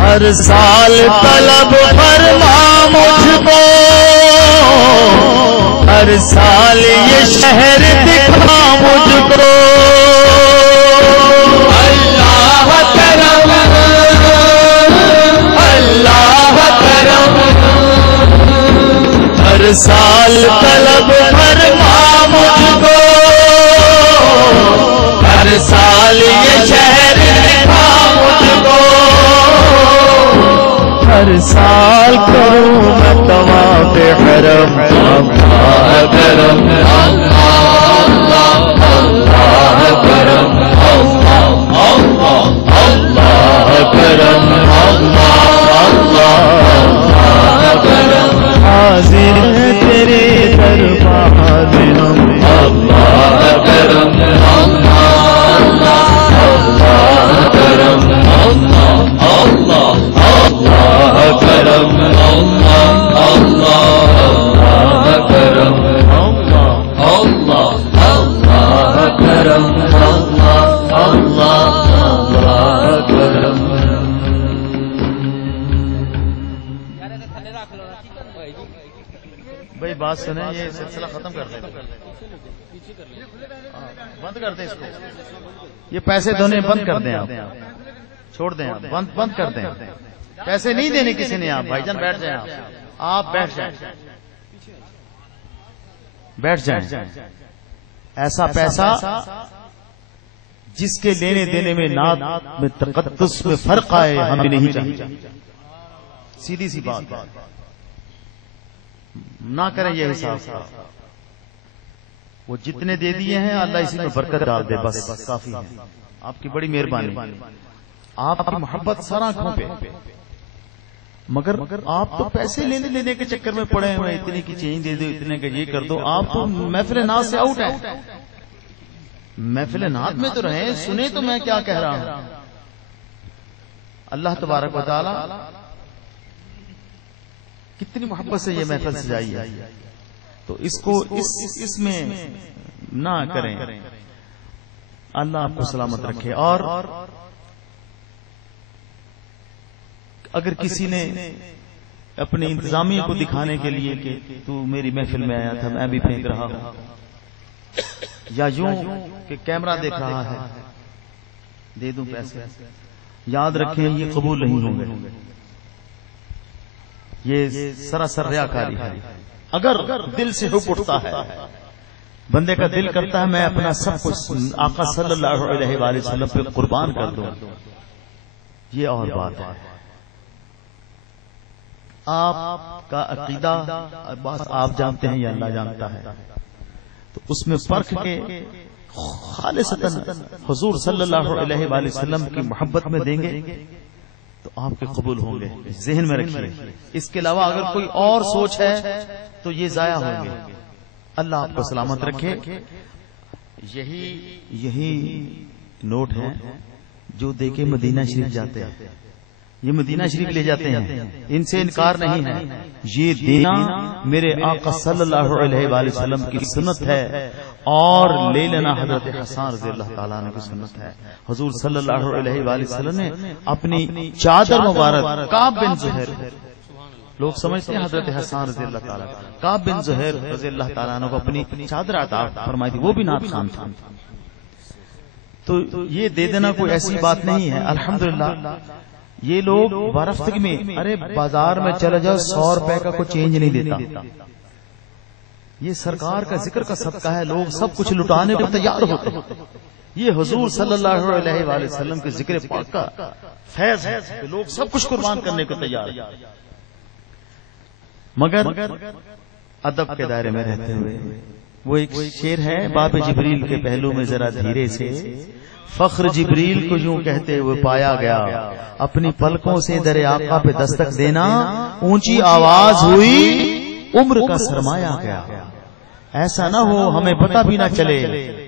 ہر سال طلب فرما مجھ کو ہر سال یہ شہر دکھا مجھ کو اللہ کرم اللہ کرم ہر سال طلب فرما مجھ کو ہر سال یہ شہر دکھا مجھ کو ہر سال کروں میں طواف حرم اللہ کرم اللہ اللہ کرم اللہ اللہ کرم اللہ کرم حاضر تیرے دربار میں ہم اللہ کرم اللہ کرم اللہ اللہ کرم اللہ اللہ کرم اللہ اللہ اللہ کرم اللہ اللہ کرم بھائی بات سنیں یہ سلسلہ ختم کر دیں بند کر دیں اس کو یہ پیسے دونے بند کر دیں آپ چھوڑ دیں آپ بند کر دیں پیسے نہیں دینے کسی نے آپ بھائی جان بیٹھ جائیں آپ بیٹھ جائیں ایسا پیسہ جس کے لینے دینے میں نعت میں تقدس میں فرق آئے ہمیں نہیں چاہیے سیدھی سی بات نہ کریں یہ حساب وہ جتنے دے دیے ہیں اللہ اسی میں برکت ڈال دے بس کافی ہے آپ کی بڑی مہربانی آپ کی محبت سر آنکھوں پہ مگر آپ تو پیسے لینے کے چکر میں پڑے ہوئے اتنے کی چینج دے دو اتنے کا یہ کر دو آپ تو محفل نعت سے آؤٹ ہیں محفل نعت میں تو رہیں سنے تو میں کیا کہہ رہا ہوں اللہ تبارک و تعالی کتنی محبت سے یہ محفل سجائی ہے تو اس کو اس میں نہ کریں اللہ آپ کو سلامت رکھے اور اگر کسی نے اپنی انتظامیہ کو دکھانے کے لیے کہ تو میری محفل میں آیا تھا میں بھی پھینک رہا ہوں یا یوں کہ کیمرہ دیکھ رہا ہے دے دوں پیسے یاد رکھیں یہ قبول نہیں ہوں گے، یہ سراسر ریاکاری ہے۔ اگر دل سے حب اٹھتا ہے، بندے کا دل کرتا ہے میں اپنا سب کچھ آقا صلی اللہ علیہ وآلہ وسلم پہ قربان کر دوں، یہ اور بات ہے۔ آپ کا عقیدہ بس آپ جانتے ہیں یا اللہ جانتا ہے، تو اس میں پرکھ کے خالصتاً حضور صلی اللہ علیہ وآلہ وسلم کی محبت میں دیں گے تو آپ کے قبول ہوں گے، ذہن میں رکھیے۔ اس کے علاوہ اگر کوئی اور سوچ ہے تو یہ ضائع ہوں گے۔ اللہ آپ کو سلامت رکھے۔ یہی نوٹ ہے جو دے کے مدینہ شریف جاتے ہیں، یہ مدینہ شریف لے جاتے ہیں، ان سے انکار نہیں ہے۔ یہ دینا میرے آقا صلی اللہ علیہ وآلہ وسلم کی سنت ہے، اور لے لینا حضرت حسان رضی اللہ تعالیٰ عنہ کی سنت ہے۔ حضور صلی اللہ علیہ وآلہ وسلم نے اپنی چادر مبارک کعب بن زہیر، لوگ سمجھتے ہیں حضرت حسان رضی اللہ تعالیٰ، کعب بن زہیر رضی اللہ تعالیٰ عنہ کو اپنی چادر عطا فرمائی تھی، وہ بھی نعت خوان تھا۔ تو یہ دے دینا کوئی ایسی بات نہیں ہے۔ الحمدللہ یہ لوگ وارفتگی میں، ارے بازار میں چلے جاؤ 100 روپے کا کوئی چینج نہیں دیتا، یہ سرکار کا ذکر کا صدقہ ہے، لوگ سب کچھ لٹانے پر تیار ہوتے ہیں۔ یہ حضور صلی اللہ علیہ وآلہ وسلم کے ذکر پاک کا فیض ہے کہ لوگ سب کچھ قربان کرنے کو تیار ہیں، مگر ادب کے دائرے میں رہتے ہوئے۔ وہ ایک شعر ہے، باب جبریل کے پہلو میں ذرا دھیرے سے، فخر جبریل کو یوں کہتے ہوئے پایا گیا، اپنی پلکوں سے در آقا پہ دستک دینا، اونچی آواز ہوئی عمر کا سرمایہ گیا۔ ایسا نہ ہو ہمیں پتہ بھی نہ چلے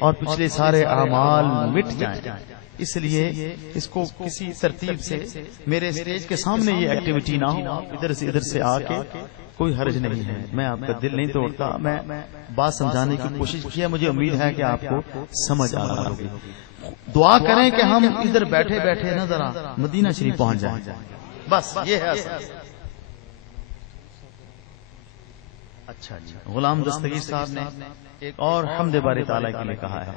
اور پچھلے سارے اعمال مٹ جائیں۔ اس لیے اس کو کسی ترتیب سے میرے اسٹیج کے سامنے یہ ایکٹیویٹی نہ ہو، ادھر سے آ کے کوئی حرج نہیں ہے۔ میں آپ کا دل نہیں توڑتا، میں بات سمجھانے کی کوشش کی ہے، مجھے امید ہے کہ آپ کو سمجھ آ رہا ہوگی۔ دعا کریں کہ ہم ادھر بیٹھے بیٹھے نہ ذرا مدینہ شریف پہنچ جائیں، بس یہ ہے اصل۔ اچھا غلام دستگیر صاحب نے ایک اور حمد باری تعالیٰ کے لیے کہا ہے،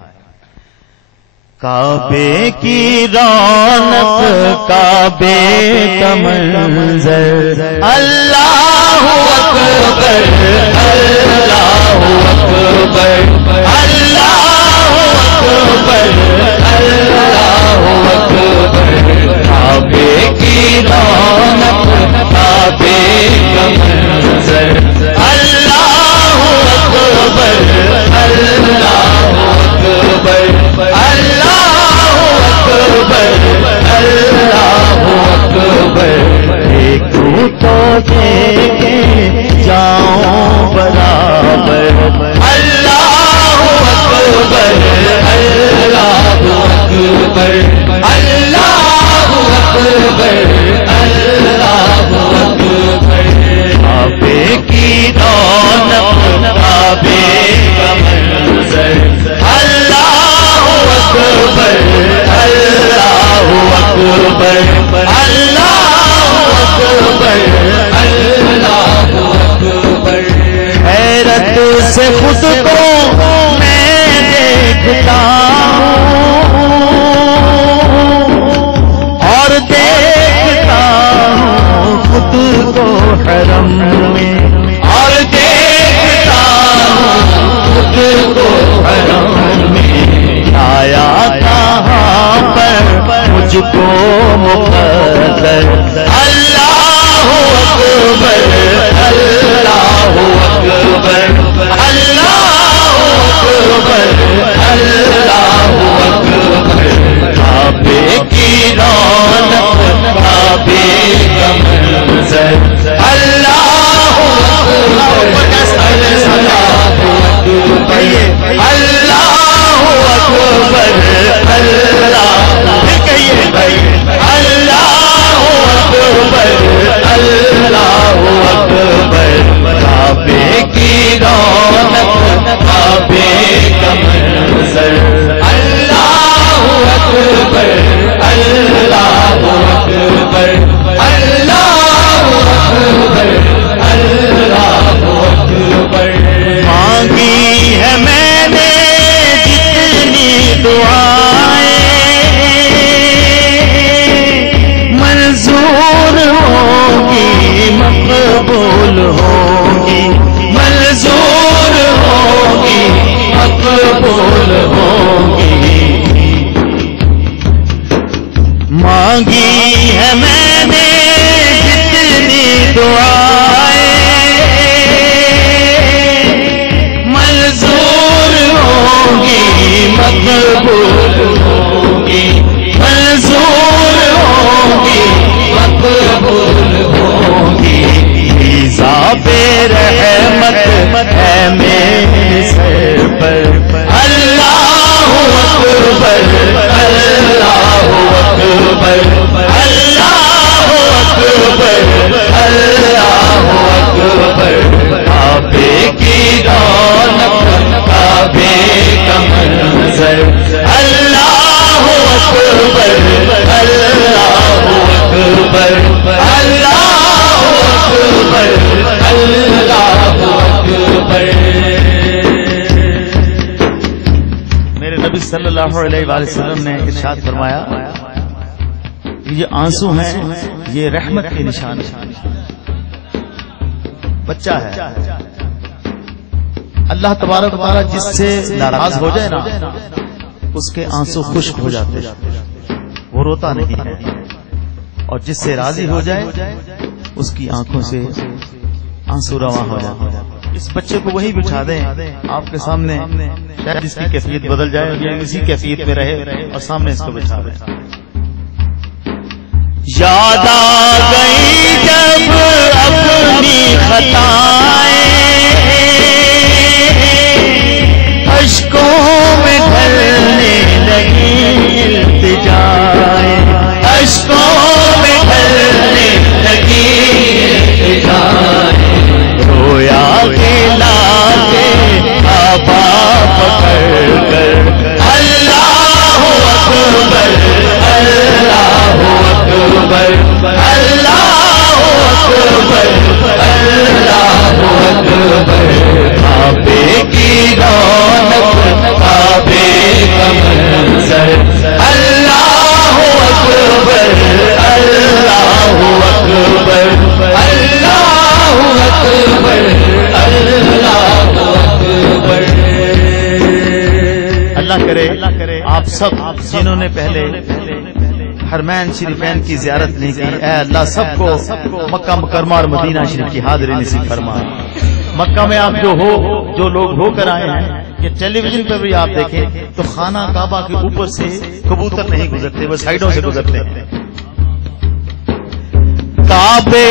کعبے کی رونق کعبے کا منظر، اللہ اکبر اللہ اکبر اللہ اکبر اللہ اکبر، کعبے کی رونق کعبے کا منظر، اللہ اکبر اللہ اکبر اللہ اکبر، دیکھوں تو دیکھیں جاؤں برابر، اللہ اکبر اللہ اکبر اللہ اکبر اللہ اکبر، کعبے کی رونق کعبے کا منظر، اللہ اکبر اللہ اکبر اللہ اکبر اللہ اکبر، حیرت سے خود کو میں دیکھتا ہوں اور دیکھتا ہوں خود کو حرم میں، اور دیکھتا ہوں خود کو حرم میں، آیا کہاں پر مجھ کو مقدر، اللہ اکبر اللہ اکبر اللہ دعائیں منظور ہوں گی، مقبول ہوں گی، منظور ہوں گی، مقبول ہوں گی. حساب رحمت ہے میرے سر پر، اللہ اکبر، اللہ اکبر، اللہ اکبر، اللہ اکبر. کعبے کی رونق، کعبے کا منظر، اللہ اکبر، اللہ اکبر، اللہ اکبر، اللہ اکبر. میرے نبی صلی اللہ علیہ وآلہ وسلم نے ارشاد فرمایا یہ آنسو ہیں یہ رحمت کے نشان ہیں. بچہ ہے اللہ تبارک و تعالی جس سے ناراض ہو جائے نا اس کے آنسو خشک ہو جاتے ہیں، وہ روتا نہیں ہے. اور جس سے راضی ہو جائے اس کی آنکھوں سے آنسو رواں ہو جاتے ہیں. اس بچے کو وہی بٹھا دیں آپ کے سامنے، شاید اس کی کیفیت بدل جائے یا اسی کیفیت میں رہے، اور سامنے اس کو بٹھا دیں. یاد آ گئی جب اپنی خطائیں، اشکوں میں ڈھلنے لگی التجائیں، اشکوں میں ڈھلنے لگی التجائیں. رویا کھلا کے کعبہ پکڑ کر، اللہ اکبر، اللہ اکبر، اللہ اکبر، اللہ اکبر. کعبے کی رونق، کعبے کا منظر، اللہ اکبر، اللہ اکبر، اللہ اکبر، اللہ اکبر. اللہ کرے آپ سب جنہوں نے پہلے حرمین شریفین کی زیارت نہیں کی، اے اللہ سب کو مکہ مکرمہ اور مدینہ شریف کی حاضری نصیب فرما. مکہ میں آپ جو لوگ ہو کر آئے ہیں، یہ ٹیلی ویژن پہ بھی آپ دیکھیں تو خانہ کعبہ کے اوپر سے کبوتر نہیں گزرتے، وہ سائیڈوں سے گزرتے ہیں. کعبے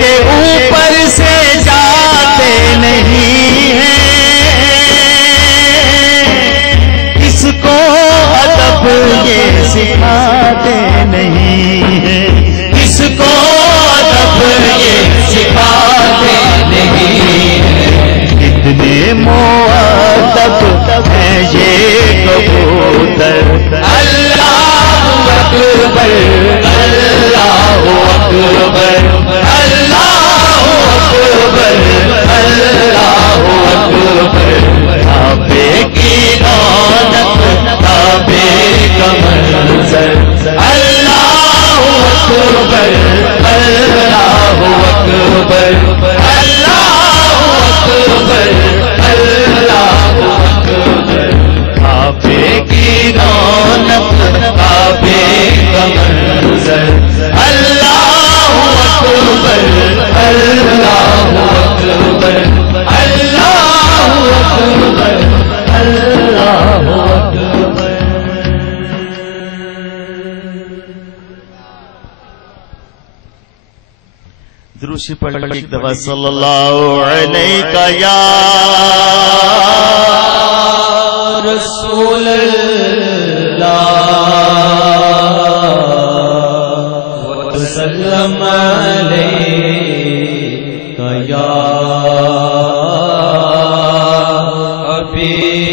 کے اوپر سے جاتے نہیں ہیں، کس کو ادب یہ سکھاتے نہیں ہیں، کس کو ادب یہ سکھاتے نہیں ہیں. کتنے مؤدب ہیں یہ کبوتر، اللہ اکبر، اللہ اکبر، اللہ اکبر، اللہ اکبر. کعبے کی رونق، کعبے کا منظر، اللہ اکبر، اللہ اکبر، اللہ اکبر، اللہ اکبر. کعبے کی رونق، کعبے کا منظر، اللہ اکبر، اللہ اکبر، اللہ اکبر، اللہ اکبر. دروشی پڑھ ایک دفعہ صلی اللہ علیہ یا رسول اللہ وسلم علیہ یا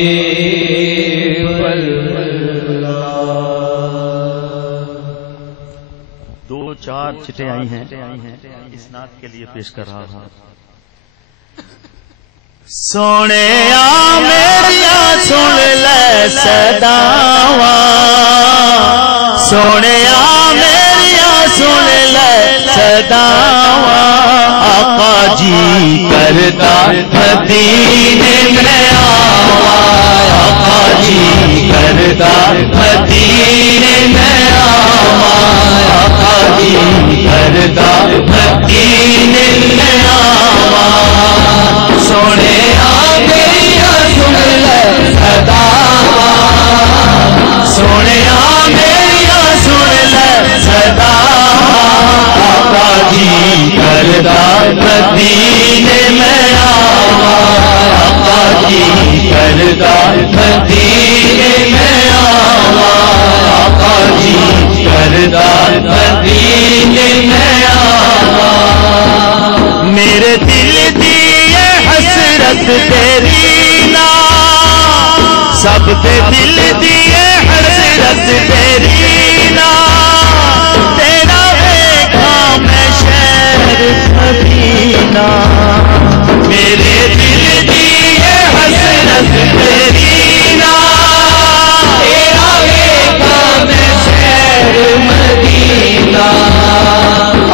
حبیب اللہ. 2-4 چٹیں آئی ہیں اس نعت کے لیے پیش کر رہا ہوں. سونے میریا سن لے صداواں، سونے میریا سن لے صداواں. آقا جی کرتا مدینے میں آواں، آقا جی کرتا مدینے میں آواں، آقا جی کرتا مدینے سب دے دل دیے حسرت تیری نا تیرا دیکھا میں شہر مدینہ میرے دل دیے حسرت تیری نا تیرا دیکھا میں شہر مدینہ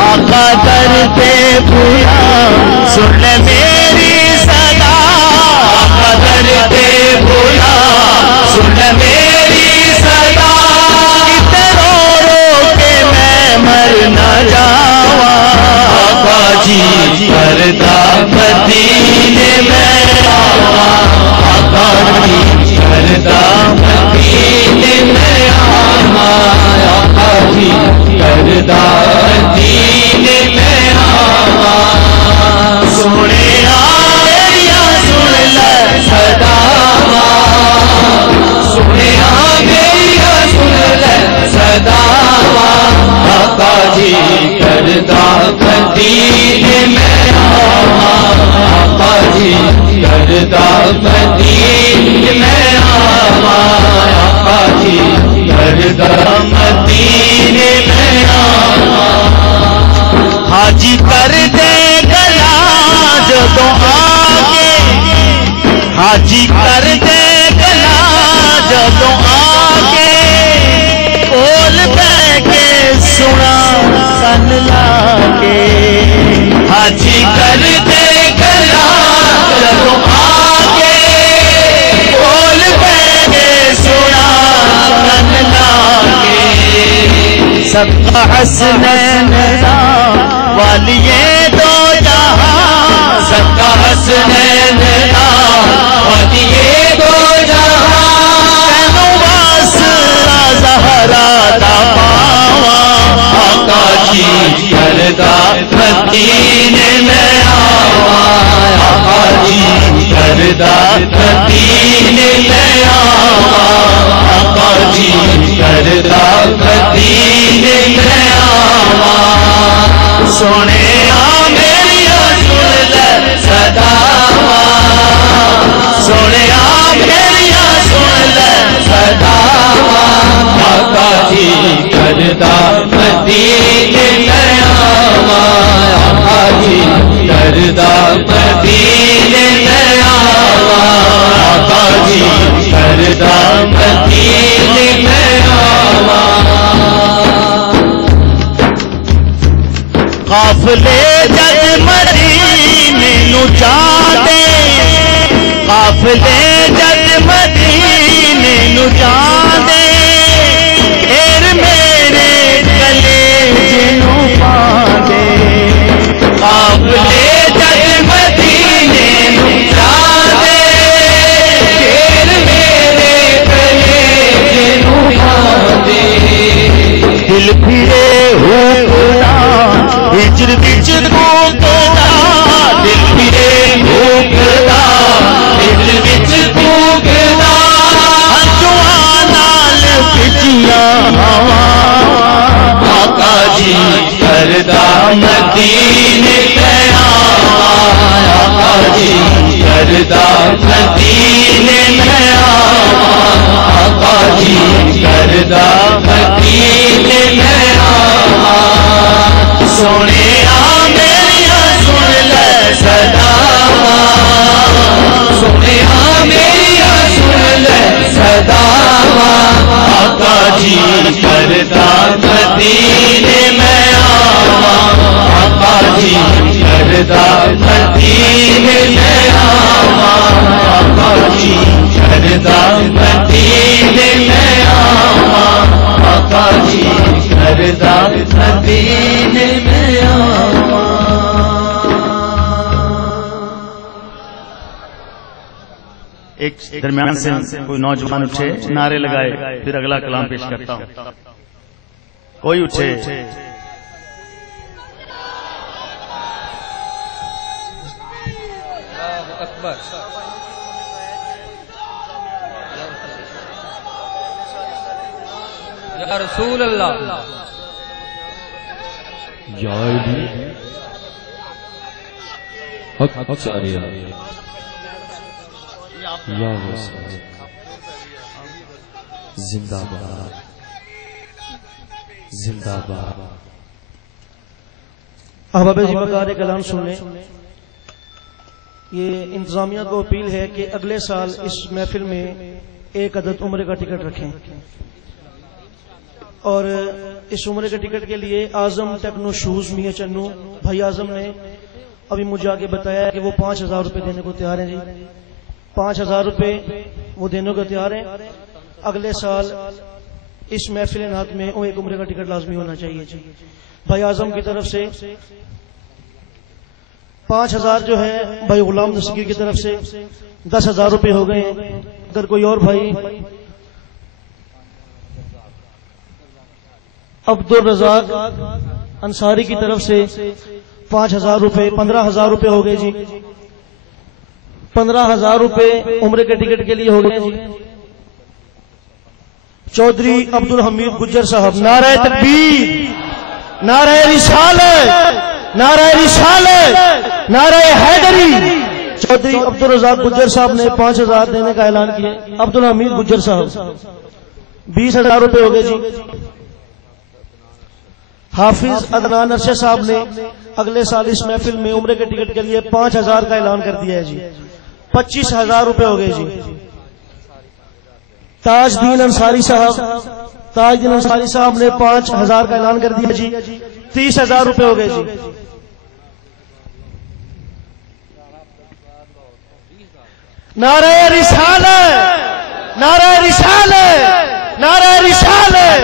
آقا در پہ بھولا سن لے میری صدا آقا در پہ بھولا سن لے میری صدا اتنے رو رو کے میں مر نہ جاواں آقا جی کردا مدینے میں آواں آقا جی کردا مدینے میں آواں آقا جی کردا مدینے میں آواں سونے آیا سن لے صداواں سونے آیا سن لے صداواں آقا جی کردا مدینے میں آواں آقا جی کردا مدینے میں آواں آقا جی کردا مدینے میں آواں حاجی کر دے گلا جدوں آگے حاجی کر دے گلا جدوں آگے کول بہ کے سنا سن لا کے حاجی کر دے گلا جدوں آگے کول بہ کے سنا سن لا کے سب کا حسنین والیے دو جہاں سب کا حسنین والیے دو جہاں کہنوں واسطہ زہرا دا پاواں آقا جی کردا مدینے میں آواں آقا جی کردا مدینے میں آواں آقا جی کردا مدینے میں آواں سونے میری سن لے صداواں سونے میری سن لے صداواں آقا جی کردا مدینے میں آواں آقا جی کردا مدینے میں آواں آقا جی کردا مدینے میں آواں قافلے جگ مدینے نو جاندے قافلے جگ مدینے نو جاندے پھر میرے گلے جنوں پاندے قافلے جگ مدینے نو جاندے پھر میرے گلے جنوں پاندے دل پھرے ہو ہجر بچ کوکدا دل پھرے کوکدا دل بچ کوکدا ہنجواں نال کھچیاں ہواں آقا جی کردا مدینے میں آواں آقا جی کردا مدینے میں آواں آقا جی کردا مدینے میں آواں سونے میری سن لے صداواں سونے میری سن لے صداواں آقا جی کردا مدینے میں آواں آقا جی کردا مدینے میں آواں آقا جی کردا مدینے میں آواں آقا جی کردا مدینے میں آواں ایک درمیان سے کوئی نوجوان اٹھے نعرے لگائے پھر اگلا کلام پیش کرتا ہوں کوئی اٹھے اکبر یا رسول اللہ یا علی حق چاریا یا رسول زندہ باد زندہ باد. احباب جی بکار کلام سن لیں. یہ انتظامیہ کو اپیل ہے کہ اگلے سال اس محفل میں 1 عدد عمرے کا ٹکٹ رکھیں، اور اس عمرے کے ٹکٹ کے لیے اعظم ٹیکنو شوز میاں چنو بھائی اعظم نے ابھی مجھے آگے بتایا کہ وہ 5000 روپے دینے کو تیار ہیں. جی 5000 روپے وہ دینے کو تیار ہیں. اگلے سال اس محفل نعت میں 1 عمرے کا ٹکٹ لازمی ہونا چاہیے. جی بھائی اعظم کی طرف سے 5000 جو ہے بھائی غلام دستگیر کی طرف سے 10000 روپے ہو گئے ہیں. اگر کوئی اور بھائی عبدالرزاق انصاری کی طرف سے 5000 روپے 15000 روپے ہو گئے. جی 15000 روپے عمرے کے ٹکٹ کے لیے ہو گئے. جی چودھری عبدالحمید گجر صاحب نعرہ تکبیر، نعرہ رسالت، نعرہ رسالت، نعرہ حیدری. چودھری عبدالرزاق گجر صاحب نے 5000 دینے کا اعلان کیا. عبدالحمید گجر صاحب 20000 روپے ہو گئے. جی حافظ عدنان ارشد صاحب نے اگلے سال اس محفل میں عمرے کے ٹکٹ کے لیے 5000 کا اعلان کر دیا ہے. جی 25000 روپے ہو گئے. جی تاج دین انصاری صاحب نے 5000 کا اعلان کر دیا. جی 30000 روپے ہو گئے. جی نعرہ رسالت، نعرہ رسالت، نعرہ رسالت.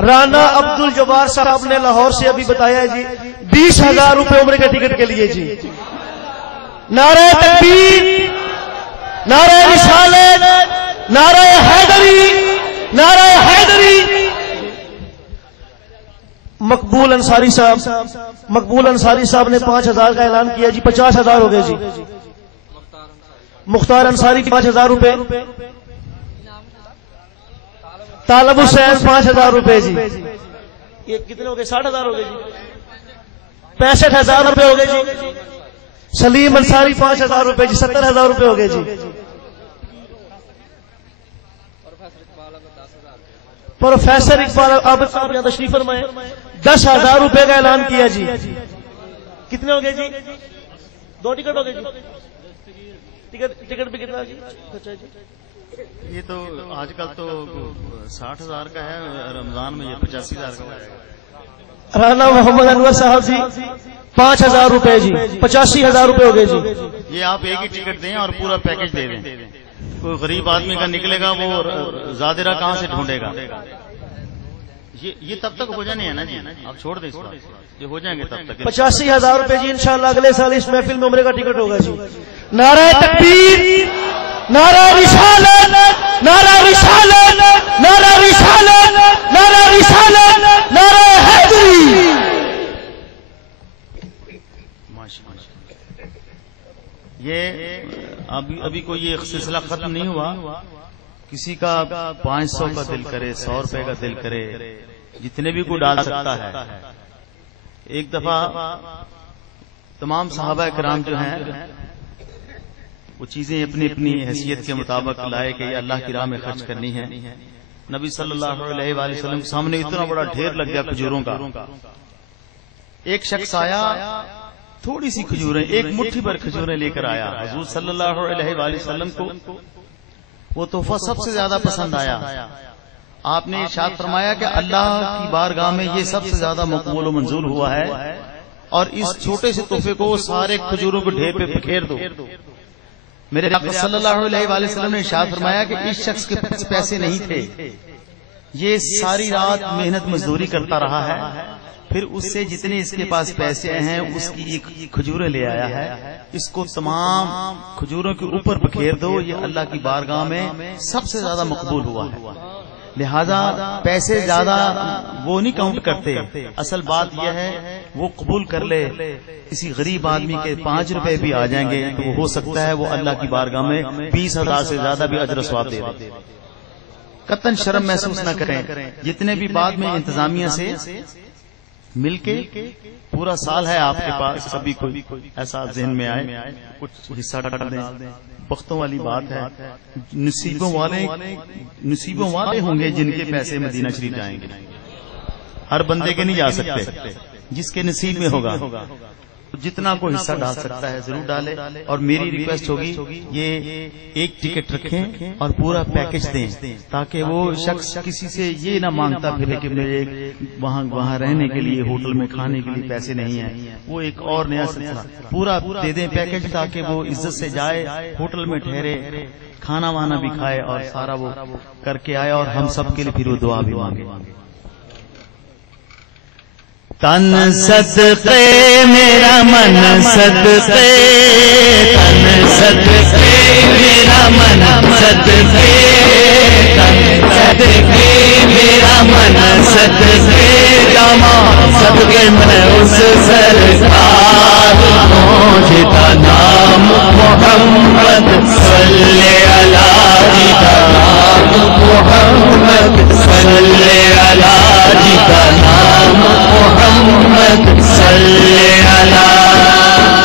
رانا عبد الجبار صاحب نے لاہور سے ابھی بتایا ہے. جی 20000 روپے عمرے کے ٹکٹ کے لیے. جی نعرہ تکبیر، نعرہ رسالت، نعرہ حیدری، نعرہ حیدری. مقبول انصاری صاحب نے 5000 کا اعلان کیا. جی 50000 ہو گئے. جی مختار انصاری 5000 روپے. طالب حسین 5000 روپے. جی یہ کتنے ہو گئے؟ 60000 ہو گئے. جی 65000 روپے ہو گئے. جی سلیم انصاری 5000 روپے. جی 70000 روپے ہو گئے. جی پروفیسر اقبال عابد صاحب یہاں تشریف فرمائے 10000 روپے کا اعلان کیا. جی کتنے ہو گئے؟ جی 2 ٹکٹ ہو گئے. جی ٹکٹ بھی کتنا؟ جی اچھا. جی یہ تو آج کل تو 60000 کا ہے، رمضان میں یہ 85000 کا ہے. رانا محمد انور صاحب جی 5000 روپے. جی 85000 روپے ہو گئے. جی یہ آپ ایک ہی ٹکٹ دیں اور پورا پیکج دے دیں. کوئی غریب آدمی کا نکلے گا وہ زادرہ کہاں سے ڈھونڈے گا؟ یہ تب تک ہو جانے ہیں نا. جی آپ چھوڑ دیں اس کو، یہ ہو جائیں گے تب تک. 85000 روپے. جی انشاءاللہ اگلے سال اس محفل میں عمرے کا ٹکٹ ہوگا. جی نعرہ تکبیر، نعرہ رسالت، نعرہ رسالت، نعرہ رسالت، نعرہ رسالت، نعرہ حیدری. یہ ابھی کوئی یہ سلسلہ ختم نہیں ہوا. کسی کا 500 کا دل کرے، 100 روپے کا دل کرے، جتنے بھی کوئی ڈال سکتا ہے. ایک دفعہ تمام صحابہ کرام جو ہیں وہ چیزیں اپنی اپنی حیثیت کے مطابق لائے کہ یہ اللہ کی راہ میں خرچ کرنی ہے. نبی صلی اللہ علیہ وآلہ وسلم کے سامنے اتنا بڑا ڈھیر لگ گیا کھجوروں کا. ایک شخص آیا، تھوڑی سی کھجوریں، ایک مٹھی بھر کھجوریں لے کر آیا. حضور صلی اللہ علیہ وآلہ وسلم کو وہ تحفہ سب سے زیادہ پسند آیا. آپ نے ارشاد فرمایا کہ اللہ کی بارگاہ میں یہ سب سے زیادہ مقبول و منظور ہوا ہے، اور اس چھوٹے سے تحفے کو سارے کھجوروں کو ڈھیر پہ بکھیر دو. میرے آقا صلی اللہ علیہ وآلہ وسلم نے ارشاد فرمایا کہ اس شخص کے پاس پیسے نہیں تھے، یہ ساری رات محنت مزدوری کرتا رہا ہے، پھر اس سے جتنے اس کے پاس پیسے ہیں اس کی ایک کھجوریں لے آیا ہے. اس کو تمام کھجوروں کے اوپر بکھیر دو، یہ اللہ کی بارگاہ میں سب سے زیادہ مقبول ہوا ہے. لہذا پیسے زیادہ وہ نہیں کاؤنٹ کرتے، اصل بات یہ ہے وہ قبول کر لے. کسی غریب آدمی کے 5 روپے بھی آ جائیں گے تو وہ ہو سکتا ہے وہ اللہ کی بارگاہ میں 20,000 سے زیادہ بھی اجر و ثواب دے دے. قطعاً شرم محسوس نہ کریں. جتنے بھی بعد میں انتظامیہ سے مل کے پورا سال ہے آپ کے پاس، کبھی کوئی ایسا ذہن میں آئے کچھ حصہ ڈال دیں، پختوں والی بات ہے، نصیبوں والے ہوں گے جن کے پیسے مدینہ شریف جائیں گے، ہر بندے کے نہیں جا سکتے، جس کے نصیب میں ہوگا جتنا کوئی حصہ ڈال سکتا ہے ضرور ڈالے. اور میری ریکویسٹ ہوگی یہ ایک ٹکٹ رکھیں اور پورا پیکج دیں تاکہ وہ شخص کسی سے یہ نہ مانگتا پھرے کہ مجھے وہاں رہنے کے لیے ہوٹل میں کھانے کے لیے پیسے نہیں ہیں. وہ ایک اور نیا سلسلہ پورا دے دیں پیکج تاکہ وہ عزت سے جائے، ہوٹل میں ٹھہرے، کھانا وانا بھی کھائے اور سارا وہ کر کے آئے اور ہم سب کے لیے پھر وہ دعا بھی مانگے. تن صدقے میرا من صدقے، تن صدقے میرا من صدقے، تن صدقے میرا من صدقے، جاما صدقے میں اس سرکار جدا نام محمد صلی اللہ جدا نام محمد صلی اللہ جدا نام محمد صلی اللہ.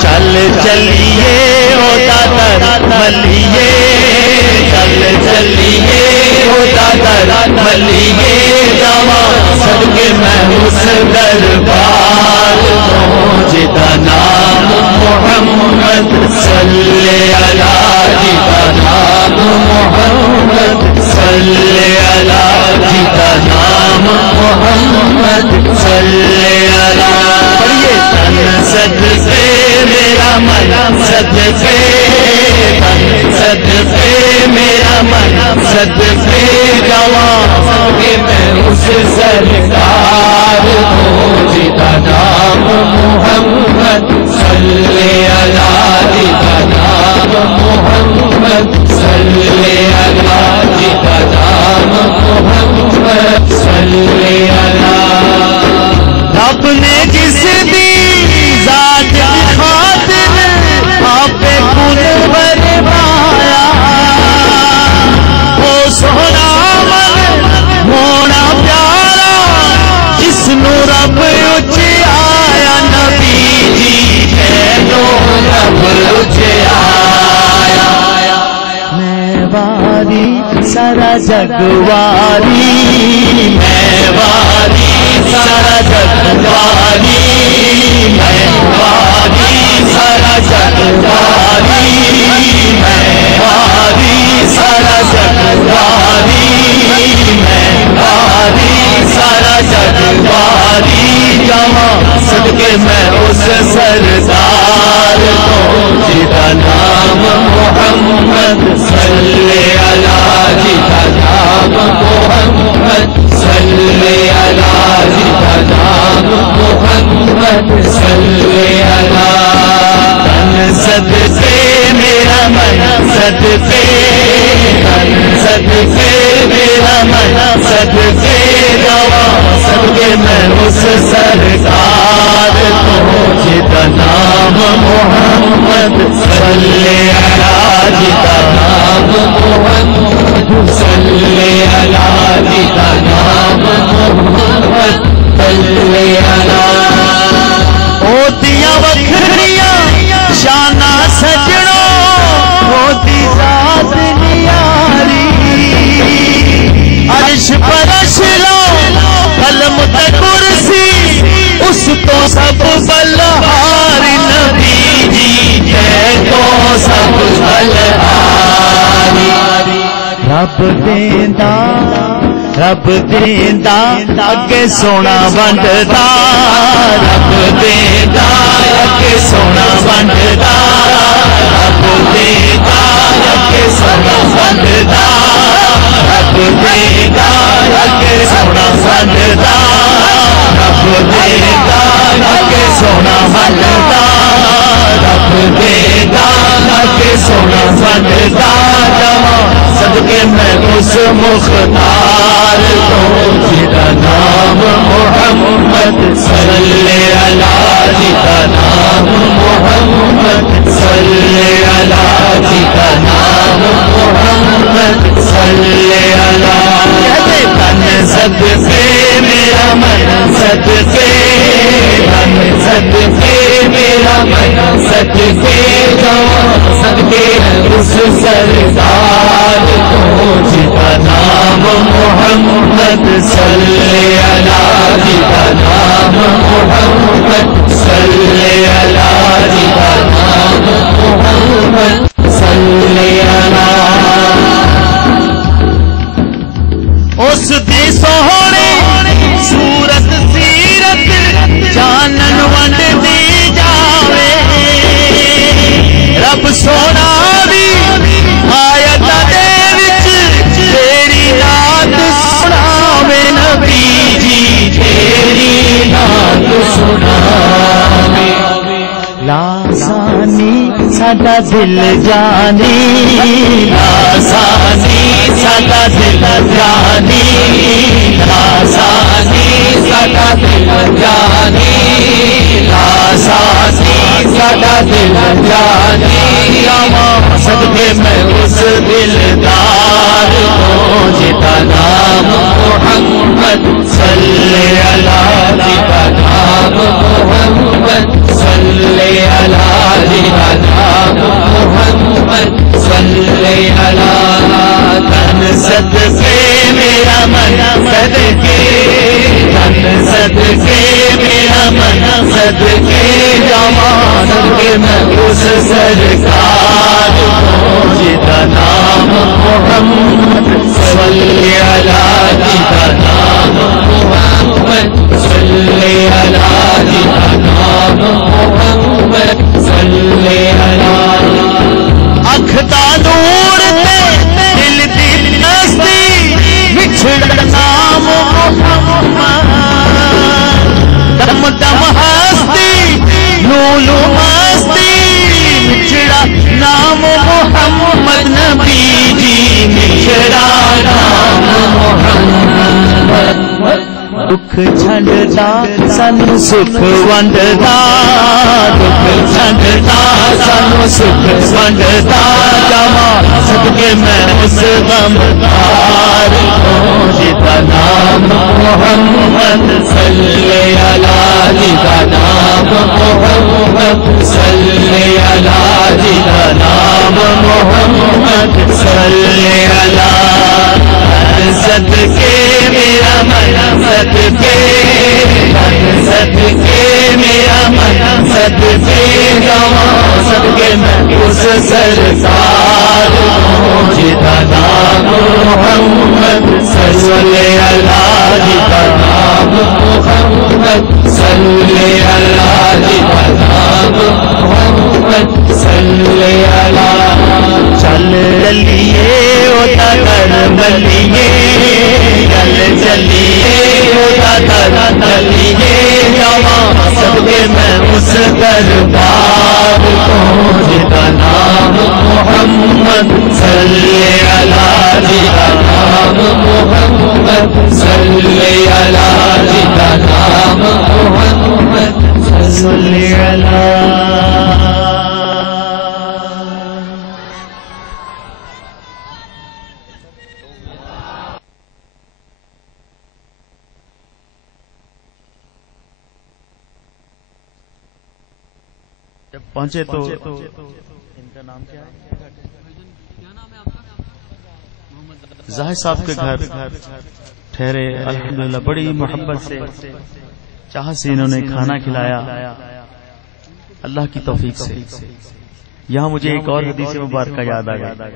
چل چلیے او دادا ملیے، چل چلیے او دادا ملیے، جاوا صدقے میں اس دربار جدا نام محمد صلی اللہ جدا نام محمد صلی اللہ جدا نام محمد صلی اللہ. پڑھیے تن صدقے میرا من صدقے، تن صدقے میرا من صدقے، جوان صدقے میں اس سرکار جدا نام محمد صلی اللہ جدا نام محمد صلی اللہ جدا نام محمد صلی اللہ. رب نے جس دی ذات کی خاطر آپ پہ کل برمایا، وہ سونا من ہونا پیارا جس نو رب اچھایا، نبی جی پہلو رب اچھایا. میں واری سارا جگواری، میں واری سارا جگواری، میں واری سارا جگواری، میں واری سارا جگواری، میں واری سارا جگواری، جاوا صدقے میں اس سردار جدا نام محمد صلی اللہ جدا نام محمد صلی اللہ جدا نام محمد صلی اللہ. تن صدقے میرا من صدقے، تن صدقے میرا من صدقے، جوا صدقے میں اس سرکار جدا نام محمد صلی اللہ جدا نام محمد صلی اللہ جدا نام محمد صلی اللہ. ہوتیاں وکھریاں شانہ سجڑوں، ہوتی ذات نیاری، عرش پرش لو قلم تے کرسی اس تو سب بلہار، نبی جی تے تو سب بلہار. رب دیندا رب دیندا اگے سونا ونڈدا، رب دیندا اگے سونا ونڈدا، رب دیندا اگے سونا ونڈدا، رب دیندا اگے سونا ونڈدا، رب دیندا اگے سونا ونڈدا، رب دیندا اگے سونا ونڈدا. صدقے میں اس مختار جدا نام محمد صلی اللہ جدا نام محمد صلی اللہ جدا نام محمد صلی اللہ. کہتے تن صدقے میرا من صدقے، تن صدقے میرا من صدقے جاؤں صدقے اس سردار کو جس کا نام محمد صلی اللہ جس کا نام محمد صلی اللہ جس کا نام محمد صلی اللہ اس دی سوہنی صورت سیرت جانن ونڈ دی جاوے رب سونا بھی آیت دے وچ تیری نات سناوے نبی جی تیری نات سناوے لاسانی ساڈا دل جانی لاسانی ساڈا دل جانی لاسانی ساڈا دل جانی لاسانی ساڈا دل جانی آواں صدقے میں اس دلدار کو جتا نام محمد صلی اللہ جتا نام محمد صلی اللہ جتا نام محمد صلی اللہ تن صدقے میرا من صدقے تن صدقے میرا من صدقے جاواں صدقے میں اس سرکار کو جتا نام محمد صلی اللہ جتا نام محمد صلی اللہ جتا نام محمد صلی اللہ اکھ دا نور تے دل دی نستی بچھڑ نام محمد دم دم ہستی لولو مستی بچھڑا نام محمد نبی جی بچھڑا نام محمد دکھ چھنڈدا سانو سکھ ونڈدا دکھ چھنڈدا سانو سکھ ونڈدا جاواں صدقے میں اس غمخوار کو جتا نام محمد صلی اللہ جتا نام محمد صلی اللہ جتا نام محمد صلی اللہ صدقے میرا من صدقے صدقے میرا من صدقے جاواں صدقے میں اس سرکار کو جتا نام محمد صلی اللہ جتا نام محمد صلی اللہ جتا نام محمد صلی اللہ چل چلیے ہوتا کر بلیے چل چلیے ہوتا کر بلیے جاواں صدقے میں اس دربار کو جتا نام محمد صلی اللہ جتا نام محمد صلی اللہ جتا نام محمد صلی اللہ پہنچے تو ان کا نام کیا ہے زاہد صاحب کے گھر ٹھہرے الحمدللہ بڑی محبت سے چاہت سے انہوں نے کھانا کھلایا اللہ کی توفیق سے یہاں مجھے ایک اور حدیث مبارکہ یاد آ گئی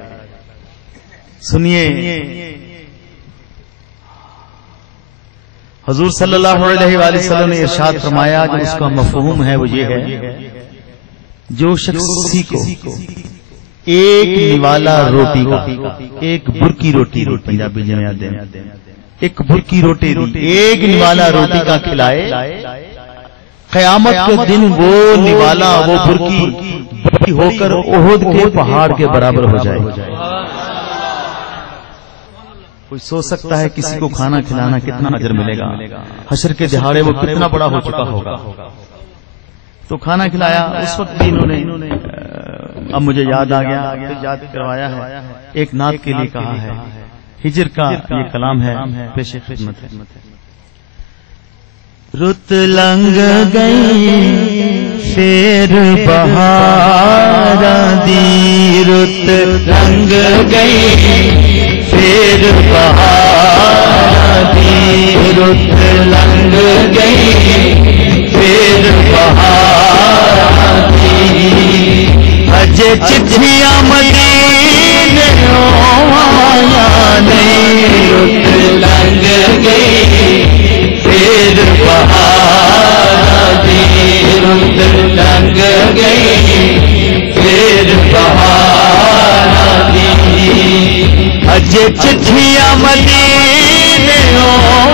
سنیے حضور صلی اللہ علیہ وآلہ وسلم نے ارشاد فرمایا جو اس کا مفہوم ہے وہ یہ ہے جو شخص کو ایک نوالا روٹی کا ایک برکی روٹی پنجابی میں یاد ہے ایک برکی روٹی ایک نوالا روٹی کا کھلائے قیامت کے دن وہ نوالا وہ برکی بڑی ہو کر احد کے پہاڑ کے برابر ہو جائے. کوئی سوچ سکتا ہے کسی کو کھانا کھلانا کتنا اجر ملے گا, حشر کے دہاڑے وہ کتنا بڑا ہو چکا ہوگا. تو کھانا کھلایا اس وقت بھی انہوں نے, اب مجھے یاد آ گیا, یاد کروایا ہے, ایک نعت کے لیے کہا ہے. ہجر کا یہ کلام ہے, پیش خدمت ہے. رت لنگ گئی پھر بہاراں دی رت لنگ گئی پھر بہاراں دی رت لنگ گئی پھر بہاراں دی اجے چٹھیاں مدینے آیا نہیں رت لنگ گئی پھر بہاراں دی رت لنگ گئی پھر بہاراں دی اجے چٹھیاں مدینے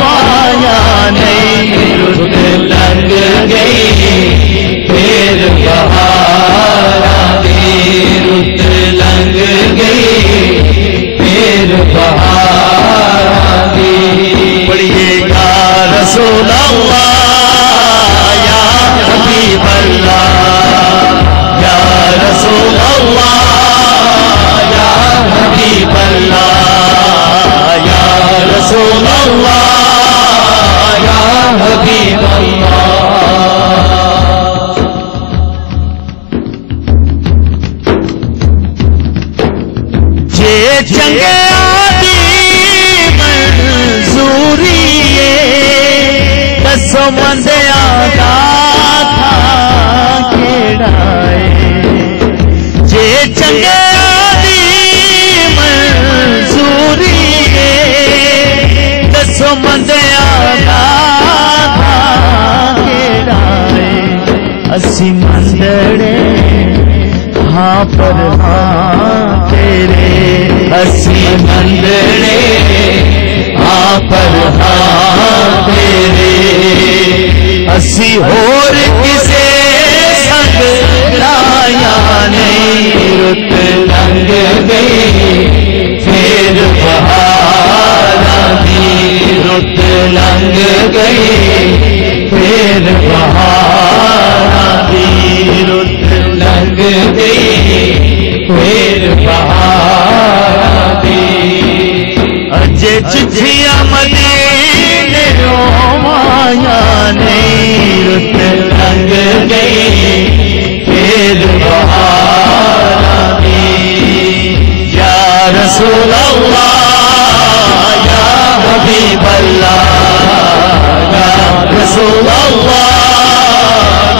آیا نہیں رت لنگ گئی پھر بہاراں دی رت لنگ گئی پھر بہاراں دی پڑھیے یا رسول اللہ یا حبیب اللہ یا رسول اللہ یا حبیب اللہ یا رسول اللہ یا حبیب اللہ جے چنگے آدی منظوری دسو مندیا دا تھا کیڑا جے چنگے آدی منظوری دسو مندیا دا تھا کیڑا اسی مندڑے ہاں پر ہاں تیرے اسی مندڑے ہاں پر ہاں تیرے اسی ہور کسے سنگ لایا نہیں رت لنگ گئی پھر بہاراں دی رت لنگ گئی پھر بہاراں دی رت لنگ گئی پھر بہاراں دی اجے چٹھیاں مدینے آیا نہیں رت لنگ گئی پھر بہاراں دی یا رسول اللہ یا حبیب اللہ یا رسول اللہ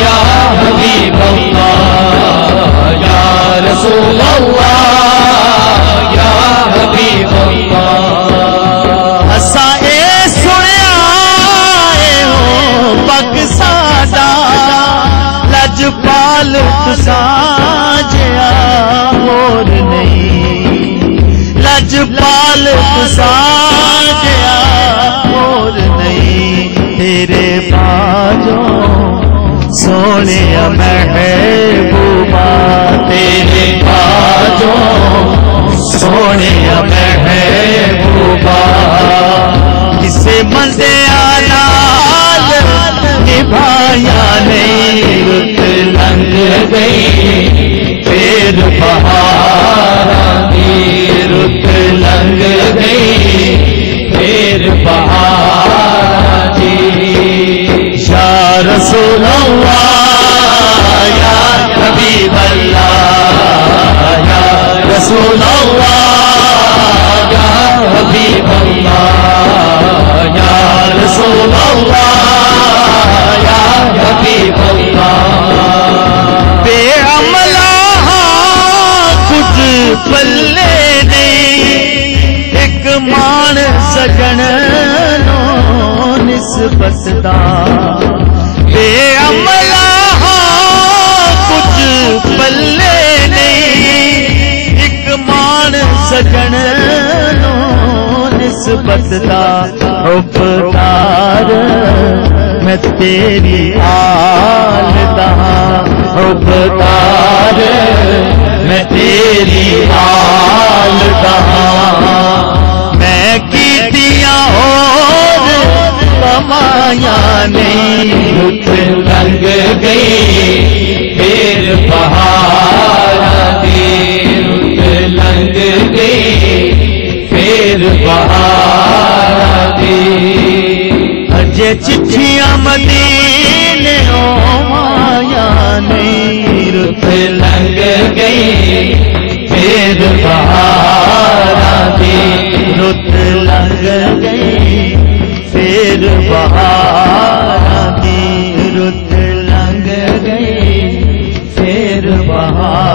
یا حبیب اللہ یا رسول اللہ یا حبیب اللہ اسا اے سنیا اے ہو پگ ساڈا لجپال تساں جیا ہور نہیں لجپال تساں جیا ہور نہیں تیرے باجوں سونے محبوبہ تیرے باجوں سونے محبوبہ کسے مندیا نال نبھایا نہیں رت لنگ گئی پھر بہاراں دی رت لنگ گئی پھر بہاراں دی یا رسول اللہ یا حبیب اللہ یا رسول اللہ یا حبیب اللہ یا رسول اللہ یا حبیب اللہ بے عملہ کچھ پلے نہیں ایک مان سجن نو نسبت دا بے عملہ کچھ پلے نہیں ایک مان سجن نو نسبت دا حبدار میں تیری آل دا حبدار میں تیری آل دا میں کیتیاں اور کمایا نہیں رت لنگ گئی پھر بہاراں دی رت لنگ گئی پھر بہاراں دی اجے چٹھیاں مدینے آیا بہار